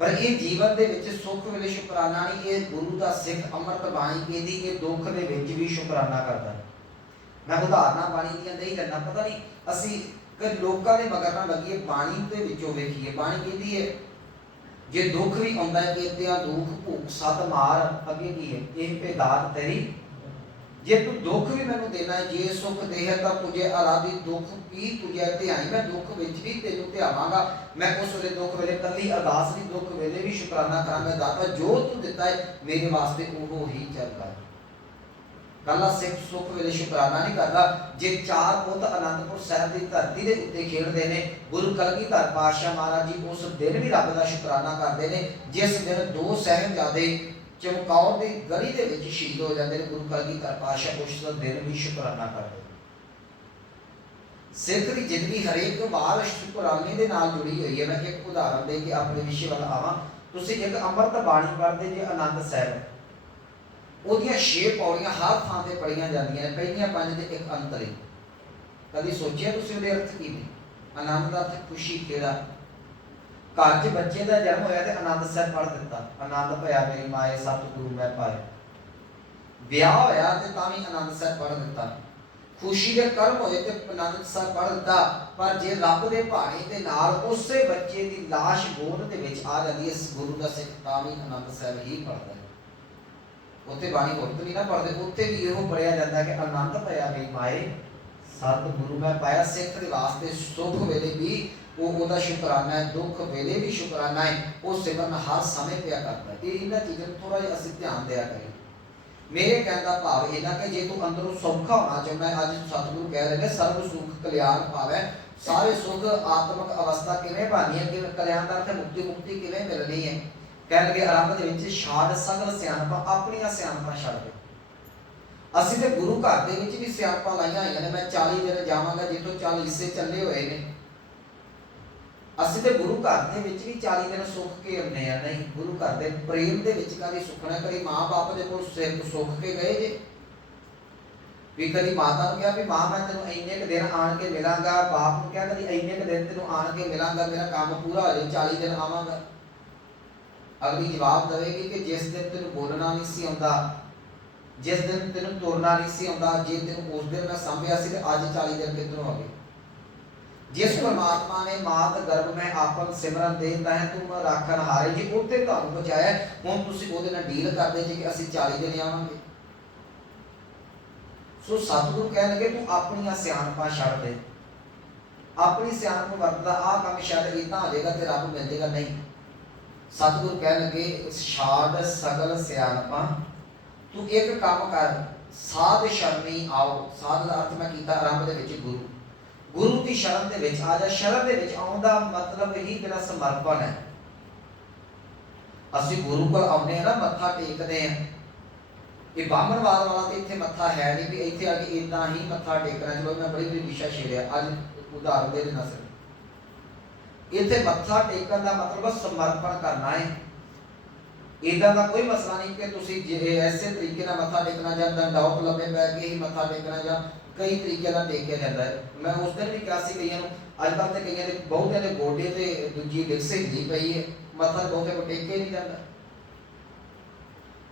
पर ये जीवन दे विच सुख वेले शुकराना नहीं, ये गुरु का सिख अमृत बाणी कहती ये दुख दे विच भी शुकराना करता है। मैं उदाहरण बाणी दियां नहीं करना, पता नहीं असी कई लोगों के मगर ना लगिए बाणी के विचों वेखिए। बाणी कहती है जे दुख भी आउंदा है कि तेरा दुख भूख सत मार अगे की है ये भेदात तेरी। जे तू दुख भी मैनू देना है, जे सुख देह तो तुझे आराधी दुख की तुझे ध्याई। मैं दुख विच भी तेनू ध्यावांगा। मैं उस वेले दुख वेले कली अरदास नहीं, दुख वेले भी शुकराना करांगा। दाता जो तू दिता है मेरे वास्ते वो ही चलता है। गल्ला सिख सुख वेले शुकराना नहीं करता। जे 4 पुत आनंदपुर साहिब की धरती के उत्ते खेडते हैं, गुरु कलगीधर पातशाह महाराज जी उस दिन भी रब का शुकराना करते हैं। जिस दिन 2 साहिबजादे चमकौर की गली के विच शहीद हो जाते हैं, गुरु कलगीधर पातशाह उस दिन भी शुकराना करते। सिख की जिंदगी हरेक वार शुकराने के नाल जुड़ी हुई है। मैं एक उदाहरण दे के अपने विषय वाल आवां। ਤੁਸੀਂ ਇੱਕ ਅੰਮ੍ਰਿਤ ਬਾਣੀ ਪੜ੍ਹਦੇ ਜੇ ਆਨੰਦ ਸਾਹਿਬ, ਉਹਦੀਆਂ 6 ਪੌੜੀਆਂ ਹਰ ਥਾਂ ਤੇ ਪੜ੍ਹੀਆਂ ਜਾਂਦੀਆਂ ਨੇ, ਪਹਿਲੀਆਂ 5 ਦੇ ਇੱਕ ਅੰਤਰੇ। ਕਦੀ ਸੋਚਿਆ ਤੁਸੀਂ ਉਹਦੇ ਅਰਥ ਕੀ ਨੇ? ਆਨੰਦ ਦਾ ਅਰਥ ਖੁਸ਼ੀ, ਖੇੜਾ। ਘਰ 'ਚ ਬੱਚੇ ਦਾ ਜਨਮ ਹੋਇਆ ਤੇ ਆਨੰਦ ਸਾਹਿਬ ਪੜ੍ਹ ਦਿੱਤਾ, ਆਨੰਦ ਭਇਆ ਮੇਰੀ ਮਾਏ ਸਤਿਗੁਰੂ ਮੈਂ ਪਾਏ। ਵਿਆਹ ਹੋਇਆ ਤੇ ਤਾਂ ਵੀ ਆਨੰਦ ਸਾਹਿਬ ਪੜ੍ਹ ਦਿੱਤਾ। ਖੁਸ਼ੀ ਦੇ ਕਰਮ ਹੋਏ ਤੇ ਆਨੰਦ ਸਾਹਿਬ ਪੜ੍ਹ ਦਿੱਤਾ। ਪਰ ਜੇ ਰੱਬ ਦੇ ਭਾਣੇ ਦੇ ਨਾਲ ਉਸੇ ਬੱਚੇ ਦੀ ਲਾਸ਼ ਗੋਦ ਦੇ ਵਿੱਚ ਆ ਜਾਂਦੀ ਹੈ ਗੁਰੂ ਦਾ ਸਿੱਖ, ਤਾਂ ਵੀ ਆਨੰਦ ਸਾਹਿਬ ਹੀ ਪੜ੍ਹਦਾ ਹੈ। ਉੱਥੇ ਬਾਣੀ ਹੋਰ ਨਹੀਂ ਨਾ ਪੜ੍ਹਦੇ, ਉੱਥੇ ਵੀ ਇਹੋ ਪੜ੍ਹਿਆ ਜਾਂਦਾ ਕਿ ਆਨੰਦ ਭਇਆ ਮੇਰੀ ਮਾਏ ਸਤਿਗੁਰੂ ਮੈਂ ਪਾਇਆ। ਸਿੱਖ ਦੇ ਵਾਸਤੇ ਸੁੱਖ ਵੇਲੇ ਵੀ ਉਹਦਾ ਸ਼ੁਕਰਾਨਾ ਹੈ, ਦੁੱਖ ਵੇਲੇ ਵੀ ਸ਼ੁਕਰਾਨਾ ਹੈ, ਉਹ ਸਿਮਰਨ ਹਰ ਸਮੇਂ ਪਿਆ ਕਰਦਾ ਹੈ। ਇਹ ਇਹਨਾਂ ਚੀਜ਼ਾਂ ਨੂੰ ਥੋੜਾ ਜਿਹਾ ਅਸੀਂ ਧਿਆਨ ਦਿਆ ਕਰੀਏ। ਮੇਰੇ ਕਹਿਣ ਦਾ ਭਾਵ ਇਹਨਾਂ ਕਿ ਜੇ ਤੂੰ ਅੰਦਰੋਂ ਸੌਖਾ ਹੋਣਾ ਚਾਹੁੰਦਾ ਹੈ, ਅੱਜ ਸਤਿਗੁਰੂ ਕਹਿ ਰਹੇ ਨੇ ਸਰਬ ਸੁਖ ਕਲਿਆਣ ਪਾਵੈ। ਸਾਰੇ ਸੁਖ ਆਤਮਿਕ ਅਵਸਥਾ ਕਿਵੇਂ ਬਣਨੀ ਹੈ, ਕਿਵੇਂ ਕਲਿਆਣ ਦਾ ਅਰਥ ਮੁਕਤੀ ਕਿਵੇਂ ਮਿਲਣੀ ਹੈ। ਕਹਿ ਲਗੇ ਆਰੰਭ ਦੇ ਵਿੱਚ ਛਾੜ ਸਗਲ ਸਿਆਣਪਾਂ, ਆਪਣੀਆਂ ਸਿਆਣਪਾਂ ਛੱਡ ਦੇ। ਅਸੀਂ ਤੇ ਗੁਰੂ ਘਰ ਦੇ ਵਿੱਚ ਵੀ ਸਿਆਣਪਾਂ ਲਾਈਆਂ ਹੋਈਆਂ ਨੇ। ਮੈਂ 40 ਦਿਨ ਜਾਵਾਂਗਾ ਜਿੱਥੋਂ 40 ਹਿੱਸੇ ਚੱਲੇ ਹੋਏ ਨੇ। ਅਸੀਂ ਤੇ ਗੁਰੂ ਘਰ ਦੇ ਵਿੱਚ ਵੀ 40 ਦਿਨ ਸੁੱਖ ਕੇ ਆਉਂਦੇ ਆ। ਨਹੀਂ, ਗੁਰੂ ਘਰ ਦੇ ਪ੍ਰੇਮ ਦੇ ਵਿੱਚ ਕਦੀ ਸੁੱਖਣਾ, ਕਦੀ ਮਾਂ ਬਾਪ ਦੇ ਕੋਲ ਸਿਰ ਤੋਂ ਸੁੱਖ ਕੇ ਗਏ ਜੇ ਵੀ। ਕਦੀ ਮਾਤਾ ਨੂੰ ਕਿਹਾ ਵੀ ਮਾਂ ਮੈਂ ਤੈਨੂੰ ਇੰਨੇ ਕੁ ਦਿਨ ਆਣ ਕੇ ਮਿਲਾਂਗਾ, ਬਾਪ ਨੂੰ ਕਿਹਾ ਕਦੀ ਇੰਨੇ ਕੁ ਦਿਨ ਤੈਨੂੰ ਆਣ ਕੇ ਮਿਲਾਂਗਾ, ਮੇਰਾ ਕੰਮ ਪੂਰਾ ਹੋ ਜਾਏ 40 ਦਿਨ ਆਵਾਂਗਾ। ਅਗਲੀ ਜਵਾਬ ਦੇਵੇਗੀ ਕਿ ਜਿਸ ਦਿਨ ਤੈਨੂੰ ਬੋਲਣਾ ਨਹੀਂ ਸੀ ਆਉਂਦਾ, ਜਿਸ ਦਿਨ ਤੈਨੂੰ ਤੁਰਨਾ ਨਹੀਂ ਸੀ ਆਉਂਦਾ, ਜੇ ਤੈਨੂੰ ਉਸ ਦਿਨ ਮੈਂ ਸਾਂਭਿਆ ਸੀ ਤੇ ਅੱਜ 40 ਦਿਨ ਕਿੱਧਰੋਂ ਆ ਗਏ। ਜਿਸ ਪਰਮਾਤਮਾ ਨੇ ਮਾਤ ਗਰਭ ਮੈਂ ਆਪਨ ਸਿਮਰਨ ਦੇ ਤਹਿ ਤੂੰ ਰਾਖਣ ਹਾਰੇ, ਜੀ ਉੱਥੇ ਤੁਹਾਨੂੰ ਬਚਾਇਆ, ਹੁਣ ਤੁਸੀਂ ਉਹਦੇ ਨਾਲ ਡੀਲ ਕਰਦੇ ਜੀ ਕਿ ਅਸੀਂ 40 ਦਿਨ ਆਵਾਂਗੇ। ਸੋ ਸਤਿਗੁਰੂ ਕਹਿਣਗੇ ਤੂੰ ਆਪਣੀਆਂ ਸਿਆਣਪਾਂ ਛੱਡ ਦੇ, ਆਪਣੀ ਸਿਆਣਪ ਵਰਤਦਾ, ਆਹ ਕੰਮ ਛੱਡ ਇਦਾਂ ਹੋ ਜਾਏਗਾ ਤੇ ਰੱਬ ਮਿਲ ਜਾਏਗਾ। ਨਹੀਂ, ਸਤਿਗੁਰੂ ਕਹਿਣਗੇ ਛਾੜ ਸਗਲ ਸਿਆਣਪਾਂ, ਤੂੰ ਇੱਕ ਕੰਮ ਕਰ, ਸਾਧ ਸ਼ਰਣੀ ਆਓ। ਸਾਧ ਦਾ ਅਰਥ ਮੈਂ ਕੀਤਾ ਆਰੰਭ ਦੇ ਵਿੱਚ ਗੁਰੂ, ਗੁਰੂ ਦੀ ਸ਼ਰਨ ਦੇ ਵਿੱਚ ਆ ਜਾ। ਸ਼ਰਨ ਦੇ ਵਿੱਚ ਆਉਣ ਦਾ ਮਤਲਬ ਹੀ ਤੇਰਾ ਸਮਰਪਣ ਹੈ। ਅਸੀਂ ਗੁਰੂ ਕੋਲ ਆਉਂਦੇ ਹਾਂ ਨਾ, ਮੱਥਾ ਟੇਕਦੇ ਹਾਂ। ਇਹ ਬਾਹਮਣਵਾਦ ਵਾਲਾ ਤੇ ਇੱਥੇ ਮੱਥਾ ਹੈ ਨਹੀਂ ਵੀ ਇੱਥੇ ਆ ਕੇ ਇਦਾਂ ਹੀ ਮੱਥਾ ਟੇਕਣਾ। ਚਲੋ ਮੈਂ ਬੜੀ ਵਿਸ਼ਾ ਛੇੜਿਆ ਅੱਜ ਉਦਾਹਰਨ ਦੇ ਦੇਣਾ ਸਿਰ। ਇੱਥੇ ਮੱਥਾ ਟੇਕਣ ਦਾ ਮਤਲਬ ਸਮਰਪਣ ਕਰਨਾ ਹੈ। ਇਦਾਂ ਦਾ ਕੋਈ ਮਸਲਾ ਨਹੀਂ ਕਿ ਤੁਸੀਂ ਜੇ ਐਸੇ ਤਰੀਕੇ ਨਾਲ ਮੱਥਾ ਟੇਕਣਾ, ਜਾਂ ਡੰਡਾਉਤ ਲੰਮੇ ਪੈ ਕੇ ਹੀ ਮੱਥਾ ਟੇਕਣਾ, ਜਾਂ ਕਈ ਤਰੀਕੇ ਨਾਲ ਟੇਕਿਆ ਜਾਂਦਾ ਹੈ। ਮੈਂ ਉਸ ਦਿਨ ਵੀ ਕਿਹਾ ਸੀ ਕਈਆਂ ਨੂੰ, ਅੱਜ ਕੱਲ੍ਹ ਤੇ ਕਈਆਂ ਦੇ ਬਹੁਤਿਆਂ ਦੇ ਗੋਡੇ ਤੇ ਦੂਜੀ ਡਿਕਸ ਹਿੱਲਦੀ ਪਈ ਹੈ, ਮੱਥਾ ਬਹੁਤੇ ਕੋ ਟੇਕੇ ਨਹੀਂ ਜਾਂਦਾ।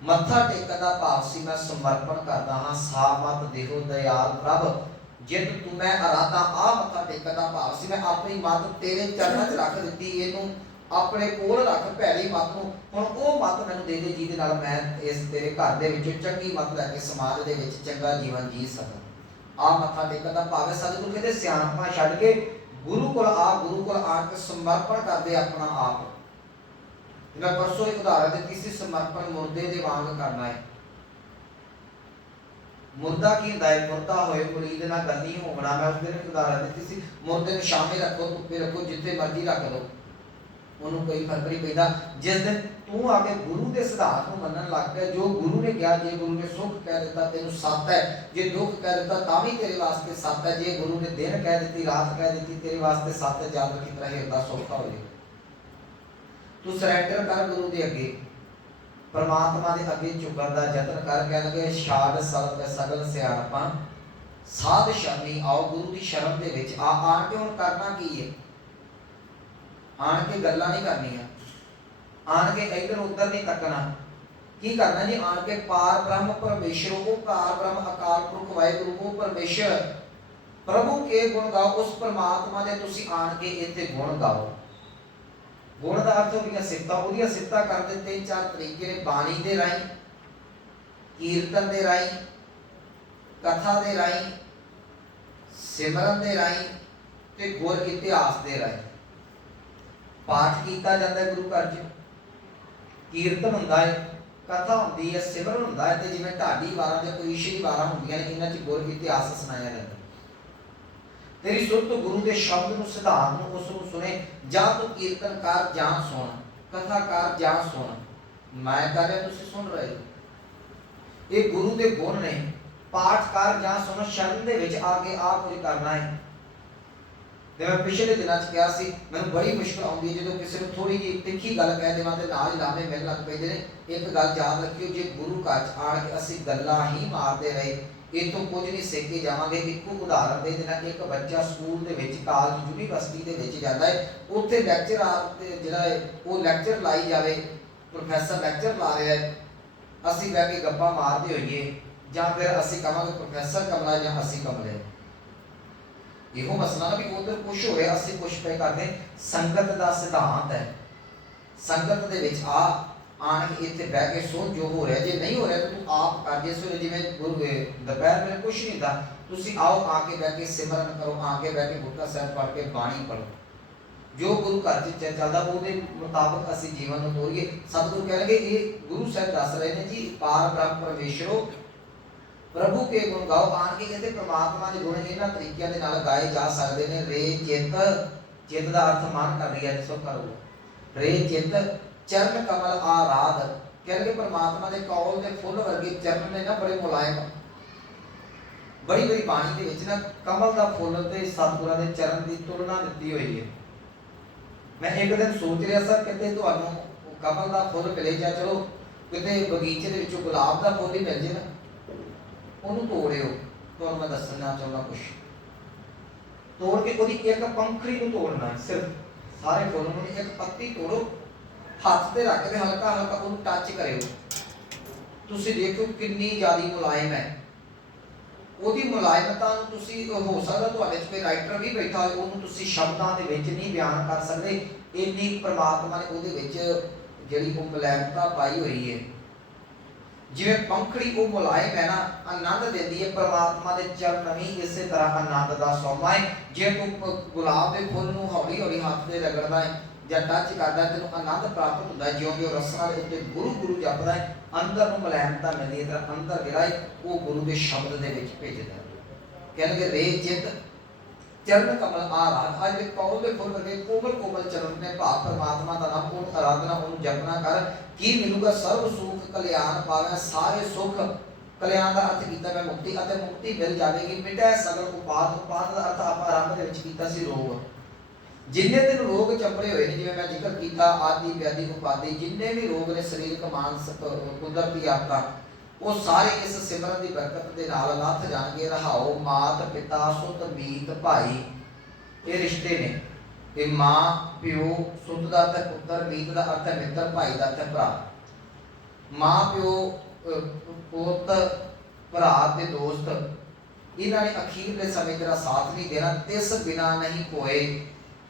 ਮੱਥਾ ਟੇਕਣ ਦਾ ਭਾਵ ਸੀ ਮੈਂ ਸਮਰਪਣ ਕਰਦਾ ਹਾਂ। ਸਾਮਤ ਦੇਹੋ ਦਇਆਲ ਪ੍ਰਭ ਜਿਤ ਤੂੰ ਮੈਂ ਅਰਾਧਾ, ਆ ਮੱਥਾ ਟੇਕਣ ਦਾ ਭਾਵ ਸੀ ਮੈਂ ਆਪਣੀ ਮੱਤ ਤੇਰੇ ਚਰਨਾਂ 'ਚ ਰੱਖ ਦਿੱਤੀ, ਇਹਨੂੰ ਆਪਣੇ ਕੋਲ ਰੱਖ ਭੈੜੀ ਮੱਤ ਨੂੰ। ਹੁਣ ਉਹ ਮੱਤ ਮੈਨੂੰ ਦੇ ਦੇ ਜਿਹਦੇ ਨਾਲ ਮੈਂ ਇਸ ਤੇਰੇ ਘਰ ਦੇ ਵਿੱਚੋਂ ਚੰਗੀ ਮੱਤ ਲੈ ਕੇ ਸਮਾਜ ਦੇ ਵਿੱਚ ਚੰਗਾ ਜੀਵਨ ਜੀ ਸਕਾਂ। ਆ ਮੱਥਾ ਟੇਕਣ ਦਾ ਭਾਵ ਹੈ। ਸਤਿਗੁਰੂ ਕਹਿੰਦੇ ਸਿਆਣਪਾਂ ਛੱਡ ਕੇ ਗੁਰੂ ਕੋਲ ਆ, ਗੁਰੂ ਕੋਲ ਆ ਕੇ ਸਮਰਪਣ ਕਰਦੇ ਆਪਣਾ ਆਪ। ਮੈਂ ਪਰਸੋਂ ਇੱਕ ਉਦਾਹਰਨ ਦਿੱਤੀ ਸੀ, ਸਮਰਪਣ ਮੁਰਦੇ ਦੇ ਵਾਂਗ ਕਰਨਾ ਹੈ। ਮੁਰਦਾ ਕੀ ਹੁੰਦਾ ਹੈ? ਮੁਰਦਾ ਹੋਏ ਮੁਰੀਦ ਨਾਲ ਗੰਨੀ ਹੋਣਾ। ਮੈਂ ਉਸ ਦਿਨ ਇੱਕ ਉਦਾਹਰਨ ਦਿੱਤੀ ਸੀ, ਮੁਰਦੇ ਨੂੰ ਛਾਵੇਂ ਰੱਖੋ, ਧੁੱਪੇ ਰੱਖੋ, ਜਿੱਥੇ ਮਰਜ਼ੀ ਰੱਖ ਲਓ, ਉਹਨੂੰ ਕੋਈ ਫਰਕ ਨਹੀਂ ਪੈਂਦਾ। ਜਿਸ ਦਿਨ ਤੂੰ ਆ ਕੇ ਗੁਰੂ ਦੇ ਸਿਧਾਂਤ ਨੂੰ ਮੰਨਣ ਲੱਗ ਪਿਆ, ਜੋ ਗੁਰੂ ਨੇ ਕਿਹਾ, ਜੇ ਗੁਰੂ ਨੇ ਸੁੱਖ ਕਹਿ ਦਿੱਤਾ ਤੈਨੂੰ ਸੱਤ ਹੈ, ਜੇ ਦੁੱਖ ਕਹਿ ਦਿੱਤਾ ਤਾਂ ਵੀ ਤੇਰੇ ਵਾਸਤੇ ਸੱਤ ਹੈ, ਜੇ ਗੁਰੂ ਨੇ ਦਿਨ ਕਹਿ ਦਿੱਤੀ, ਰਾਤ ਕਹਿ ਦਿੱਤੀ, ਤੇਰੇ ਵਾਸਤੇ ਸੱਤ ਹੈ। ਯਾਦ ਰੱਖੀ ਤਰ੍ਹਾਂ ਹਿਰਦਾ ਸੌਖਾ ਹੋ ਜਾਏ। ਤੂੰ ਸਰੈਂਡਰ ਕਰ ਗੁਰੂ ਦੇ ਅੱਗੇ, ਪਰਮਾਤਮਾ ਦੇ ਅੱਗੇ ਝੁਕਣ ਦਾ ਯਤਨ ਕਰ। ਕਹਿਣਗੇ ਛਾੜ ਸਗਲ ਸਿਆਣਪਾਂ ਸਾਧ ਸ਼ਰਣੀ ਆਓ। ਗੁਰੂ ਦੀ ਸ਼ਰਨ ਦੇ ਵਿੱਚ ਆਣ ਕੇ ਹੁਣ ਕਰਨਾ ਕੀ ਹੈ? ਆਣ ਕੇ ਗੱਲਾਂ ਨਹੀਂ ਕਰਨੀਆਂ, ਆਣ ਕੇ ਇੱਧਰ ਉੱਧਰ ਨਹੀਂ ਤੱਕਣਾ। ਕੀ ਕਰਨਾ ਜੀ? ਆਣ ਕੇ ਪਾਰ ਬ੍ਰਹਮ ਪਰਮੇਸ਼ਰ, ਉਹ ਪਾਰ ਬ੍ਰਹਮ ਅਕਾਲ ਪੁਰਖ ਵਾਹਿਗੁਰੂ, ਉਹ ਪਰਮੇਸ਼ਰ ਪ੍ਰਭੂ ਕੇ ਗੁਣ ਗਾਓ। ਉਸ ਪਰਮਾਤਮਾ ਦੇ ਤੁਸੀਂ ਆਣ ਕੇ ਇੱਥੇ ਗੁਣ ਗਾਓ। ਗੁਣ ਦਾ ਅਰਥ ਉਹਦੀਆਂ ਸਿਫਤਾਂ, ਉਹਦੀਆਂ ਸਿਫਤਾਂ ਕਰਦੇ 3-4 ਤਰੀਕੇ ਨੇ, ਬਾਣੀ ਦੇ ਰਾਹੀਂ, ਕੀਰਤਨ ਦੇ ਰਾਹੀਂ, ਕਥਾ ਦੇ ਰਾਹੀਂ, ਸਿਮਰਨ ਦੇ ਰਾਹੀਂ ਤੇ ਗੁਰ ਇਤਿਹਾਸ ਦੇ ਰਾਹੀਂ। ਪਾਠ ਕੀਤਾ ਜਾਂਦਾ ਹੈ ਗੁਰੂ ਘਰ 'ਚ, ਕੀਰਤਨ ਹੁੰਦਾ ਹੈ, ਕਥਾ ਹੁੰਦੀ ਹੈ, ਸਿਮਰਨ ਹੁੰਦਾ ਹੈ, ਤੇ ਜਿਵੇਂ ਢਾਡੀ ਵਾਰਾਂ ਜਾਂ ਕੋਈ ਸ਼੍ਰੀ ਵਾਰਾਂ ਹੁੰਦੀਆਂ ਨੇ, ਇਹਨਾਂ 'ਚ ਗੁਰ ਇਤਿਹਾਸ ਸੁਣਾਇਆ ਜਾਂਦਾ। ਤੇਰੀ ਸੁਰਤ ਗੁਰੂ ਦੇ ਸ਼ਬਦ ਨੂੰ, ਸਿਧਾਂਤ ਨੂੰ, ਉਸ ਨੂੰ ਸੁਣੇ। ਜਾਂ ਤੂੰ ਕੀਰਤਨ ਕਰ ਜਾਂ ਸੁਣ, ਕਥਾ ਕਰ ਜਾਂ ਸੁਣ। ਮੈਂ ਕਰ ਰਿਹਾ, ਤੁਸੀਂ ਸੁਣ ਰਹੇ ਹੋ। ਇਹ ਗੁਰੂ ਦੇ ਗੁਣ ਨੇ। ਪਾਠ ਕਰ ਜਾਂ ਸੁਣ, ਸ਼ਰਨ ਦੇ ਵਿੱਚ ਆ ਕੇ ਆ ਕੁਝ ਕਰਨਾ ਹੈ। ਤੇ ਮੈਂ ਪਿਛਲੇ ਦਿਨਾਂ 'ਚ ਕਿਹਾ ਸੀ ਮੈਨੂੰ ਬੜੀ ਮੁਸ਼ਕਲ ਆਉਂਦੀ ਹੈ ਜਦੋਂ ਕਿਸੇ ਨੂੰ ਥੋੜੀ ਜਿਹੀ ਤਿੱਖੀ ਗੱਲ ਕਹਿ ਦੇਵਾਂ ਤੇ ਨਾਲ ਹੀ ਲਾਵੇਂ ਮਿਲਣ ਲੱਗ ਪੈਂਦੇ ਨੇ। ਇੱਕ ਗੱਲ ਯਾਦ ਰੱਖਿਓ, ਜੇ ਗੁਰੂ ਘਰ 'ਚ ਆਣ ਕੇ ਅਸੀਂ ਗੱਲਾਂ ਹੀ ਮਾਰਦੇ ਰਹੇ ਇਹ ਤੋਂ ਕੁਝ ਨਹੀਂ ਸਿੱਖ ਕੇ ਜਾਵਾਂਗੇ। ਇੱਕੋ ਉਦਾਹਰਨ ਦੇ ਦੇਣਾ, ਇੱਕ ਬੱਚਾ ਸਕੂਲ ਦੇ ਵਿੱਚ, ਕਾਲਜ, ਯੂਨੀਵਰਸਿਟੀ ਦੇ ਵਿੱਚ ਜਾਂਦਾ ਹੈ, ਉੱਥੇ ਲੈਕਚਰ ਜਿਹੜਾ ਹੈ ਉਹ ਲੈਕਚਰ ਲਾਈ ਜਾਵੇ, ਪ੍ਰੋਫੈਸਰ ਲੈਕਚਰ ਲਾ ਰਿਹਾ ਹੈ, ਅਸੀਂ ਬਹਿ ਕੇ ਗੱਪਾਂ ਮਾਰਦੇ ਹੋਈਏ ਜਾਂ ਫਿਰ ਅਸੀਂ ਕਹਾਂਗੇ ਪ੍ਰੋਫੈਸਰ ਕਮਲਾ ਜਾਂ ਅਸੀਂ ਕਮਲੇ। ਇਹੋ ਮਸਲਾ ਨਾ ਵੀ ਉਧਰ ਕੁਛ ਹੋ ਰਿਹਾ, ਅਸੀਂ ਕੁਛ ਪੇ ਕਰਦੇ। ਸੰਗਤ ਦਾ ਸਿਧਾਂਤ ਹੈ, ਸੰਗਤ ਦੇ ਵਿੱਚ ਆਣ ਕੇ ਇੱਥੇ ਬਹਿ ਕੇ ਸੋਚ ਜੋ ਹੋ ਰਿਹਾ। ਜੇ ਨਹੀਂ ਹੋ ਰਿਹਾ ਤਾਂ ਤੂੰ ਆਪ ਕਰ। ਜਿਸ ਵੇਲੇ ਜਿਵੇਂ ਦੁਪਹਿਰ ਵੇਲੇ ਕੁਛ ਨਹੀਂ ਹੁੰਦਾ, ਤੁਸੀਂ ਆਓ ਆ ਕੇ ਬਹਿ ਕੇ ਸਿਮਰਨ ਕਰੋ, ਆ ਕੇ ਬਹਿ ਕੇ ਗੁਟਕਾ ਸਾਹਿਬ ਪੜ੍ਹ ਕੇ ਬਾਣੀ ਪੜ੍ਹੋ। ਜੋ ਗੁਰੂ ਘਰ 'ਚ ਚੱਲਦਾ ਉਹਦੇ ਮੁਤਾਬਕ ਅਸੀਂ ਜੀਵਨ ਨੂੰ ਤੋਰੀਏ। ਸਤਿਗੁਰੂ ਕਹਿਣਗੇ, ਇਹ ਗੁਰੂ ਸਾਹਿਬ ਦੱਸ ਰਹੇ ਨੇ ਜੀ, ਪਾਰ ਬ੍ਰਹਮ ਪਰਮੇਸ਼ਰੋ ਪ੍ਰਭੂ ਕੇ ਗੁਣ ਗਾਓ। ਆਣ ਕੇ ਕਹਿੰਦੇ ਪ੍ਰਮਾਤਮਾ ਦੇ ਗੁਣ ਇਹਨਾਂ ਤਰੀਕਿਆਂ ਦੇ ਨਾਲ ਗਾਏ ਜਾ ਸਕਦੇ ਨੇ। ਰੇ ਚਿੱਤ, ਚਿੱਤ ਦਾ ਅਰਥ ਮਨ ਕਰ ਲਿਆ ਜਿਸੋ ਕਰੋ। ਰੇ ਚਿੱਤ ਚਰਨ ਕਮਲ ਆਰਾਧ, ਕਹਿੰਦੇ ਪ੍ਰਮਾਤਮਾ ਦੇ ਕੌਲ ਦੇ ਫੁੱਲ ਵਰਗੇ ਚਰਨ ਨੇ ਨਾ, ਬੜੇ ਮੁਲਾਇਮ। ਬੜੀ ਬੜੀ ਬਾਣੀ ਦੇ ਵਿੱਚ ਨਾ ਕਮਲ ਦਾ ਫੁੱਲ ਤੇ ਸਤਿਗੁਰਾਂ ਦੇ ਚਰਨ ਦੀ ਤੁਲਨਾ ਦਿੱਤੀ ਹੋਈ ਹੈ। ਮੈਂ ਇੱਕ ਦਿਨ ਸੋਚ ਰਿਹਾ ਸੀ, ਕਿਤੇ ਤੁਹਾਨੂੰ ਕਮਲ ਦਾ ਫੁੱਲ ਮਿਲੇ ਜਾਂ ਚਲੋ ਕਿਤੇ ਬਗੀਚੇ ਦੇ ਵਿੱਚੋਂ ਗੁਲਾਬ ਦਾ ਫੁੱਲ ਹੀ ਮਿਲ ਜੇ ਨਾ, ਉਹਨੂੰ ਤੋੜਿਓ। ਤੁਹਾਨੂੰ ਮੈਂ ਦੱਸਣਾ ਚਾਹੁੰਦਾ ਕੁਛ, ਤੋੜ ਕੇ ਉਹਦੀ ਇੱਕ ਪੰਖੜੀ ਨੂੰ ਤੋੜਨਾ, ਸਿਰਫ ਸਾਰੇ ਫੁੱਲ ਨੂੰ ਇੱਕ ਪੱਤੀ ਤੋੜੋ, ਹੱਥ ਤੇ ਰੱਖ ਕੇ ਹਲਕਾ ਹਲਕਾ ਉਹਨੂੰ ਟੱਚ ਕਰਿਓ, ਤੁਸੀਂ ਦੇਖੋ ਕਿੰਨੀ ਜ਼ਿਆਦਾ ਮੁਲਾਇਮ ਹੈ। ਉਹਦੀ ਮੁਲਾਇਮਤਾ ਨੂੰ ਤੁਸੀਂ, ਹੋ ਸਕਦਾ ਤੁਹਾਡੇ 'ਚ ਕੋਈ ਰਾਈਟਰ ਵੀ ਬੈਠਾ ਹੋਵੇ, ਉਹਨੂੰ ਤੁਸੀਂ ਸ਼ਬਦਾਂ ਦੇ ਵਿੱਚ ਨਹੀਂ ਬਿਆਨ ਕਰ ਸਕਦੇ, ਇੰਨੀ ਪਰਮਾਤਮਾ ਨੇ ਉਹਦੇ ਵਿੱਚ ਜਿਹੜੀ ਉਹ ਮੁਲਾਇਮਤਾ ਪਾਈ ਹੋਈ ਹੈ। ਜਿਵੇਂ ਪੰਖੜੀ ਉਹ ਮੁਲਾਇਮ ਹੈ ਨਾ, ਆਨੰਦ ਦਿੰਦੀ ਹੈ। ਪਰਮਾਤਮਾ ਦੇ ਚਰਨ ਵੀ ਇਸੇ ਤਰ੍ਹਾਂ ਆਨੰਦ ਦਾ ਸੋਮਾ ਹੈ। ਜੇ ਤੂੰ ਗੁਲਾਬ ਦੇ ਫੁੱਲ ਨੂੰ ਹੌਲੀ ਹੌਲੀ ਹੱਥ ਤੇ ਰਗੜਦਾ ਹੈ ਜਾਂ ਟੱਚ ਕਰਦਾ, ਤੈਨੂੰ ਆਨੰਦ ਪ੍ਰਾਪਤ ਹੁੰਦਾ ਹੈ। ਜਿਉਂ ਜਿਉਂ ਰਸਾਂ ਦੇ ਉੱਤੇ ਗੁਰੂ ਗੁਰੂ ਜਪਦਾ ਹੈ, ਅੰਦਰ ਨੂੰ ਮੁਲਾਇਮਤਾ ਮਿਲਦੀ ਹੈ, ਤਾਂ ਅੰਦਰ ਜਿਹੜਾ ਹੈ ਉਹ ਗੁਰੂ ਦੇ ਸ਼ਬਦ ਦੇ ਵਿੱਚ ਭੇਜਦਾ। ਕਹਿੰਦੇ ਰੇ ਚਿੱਤ ਚਰਨ ਕਮਲ ਆਰਾਧ। ਅੱਜ ਦੇ ਕੌਲ ਦੇ ਫੁੱਲ ਵਰਗੇ ਕੋਮਲ ਕੋਮਲ ਚਰਨ ਨੇ, ਭਾਵ ਪਰਮਾਤਮਾ ਦਾ ਨਾਮ, ਉਹਨੂੰ ਆਰਾਧਨਾ, ਉਹਨੂੰ ਜਪਨਾ ਕਰ। ਕੀ ਮਿਲੂਗਾ? ਸਰਬ ਸੁਖ ਕਲਿਆਣ ਪਾਵੈ, ਸਾਰੇ ਸੁਖ। ਕਲਿਆਣ ਦਾ ਅਰਥ ਕੀਤਾ ਮੈਂ ਮੁਕਤੀ, ਅਤੇ ਮੁਕਤੀ ਮਿਲ ਜਾਵੇਗੀ। ਮਿਟੈ ਸਗਲ ਉਪਾਦ, ਉਪਾਦ ਦਾ ਅਰਥ ਆਪਾਂ ਆਰੰਭ ਦੇ ਵਿੱਚ ਕੀਤਾ ਸੀ ਰੋਗ। ਜਿੰਨੇ ਦਿਨ ਰੋਗ ਚੰਬੜੇ ਹੋਏ ਨੇ, ਜਿਵੇਂ ਮੈਂ ਜ਼ਿਕਰ ਕੀਤਾ ਆਦਿ ਵਿਆਧੀ ਉਪਾਦੀ, ਜਿੰਨੇ ਵੀ ਰੋਗ ਨੇ ਸਰੀਰਕ ਮਾਨਸਿਕ ਕੁਦਰਤੀ ਆਪਦਾ, ਉਹ ਸਾਰੇ ਇਸ ਸਿਮਰਨ ਦੀ ਬਰਕਤ ਦੇ ਨਾਲ ਲੱਥ ਜਾਣਗੇ। ਰਹਾਓ ਮਾਤ ਪਿਤਾ ਸੁਤ ਮੀਤ ਭਾਈ, ਇਹ ਰਿਸ਼ਤੇ ਨੇ। ਤੇ ਮਾਂ ਪਿਓ, ਸੁਤ ਦਾ ਅਰਥ ਹੈ ਪੁੱਤਰ, ਮੀਤ ਦਾ ਅਰਥ ਹੈ ਮਿੱਤਰ, ਭਾਈ ਦਾ ਅਰਥ ਹੈ ਭਰਾ। ਮਾਂ ਪਿਓ, ਪੁੱਤ, ਭਰਾ ਤੇ ਦੋਸਤ, ਇਹਨਾਂ ਨੇ ਅਖੀਰਲੇ ਸਮੇਂ ਤੇਰਾ ਸਾਥ ਨਹੀਂ ਦੇਣਾ। ਤਿਸ ਬਿਨਾ ਨਹੀਂ ਕੋਏ,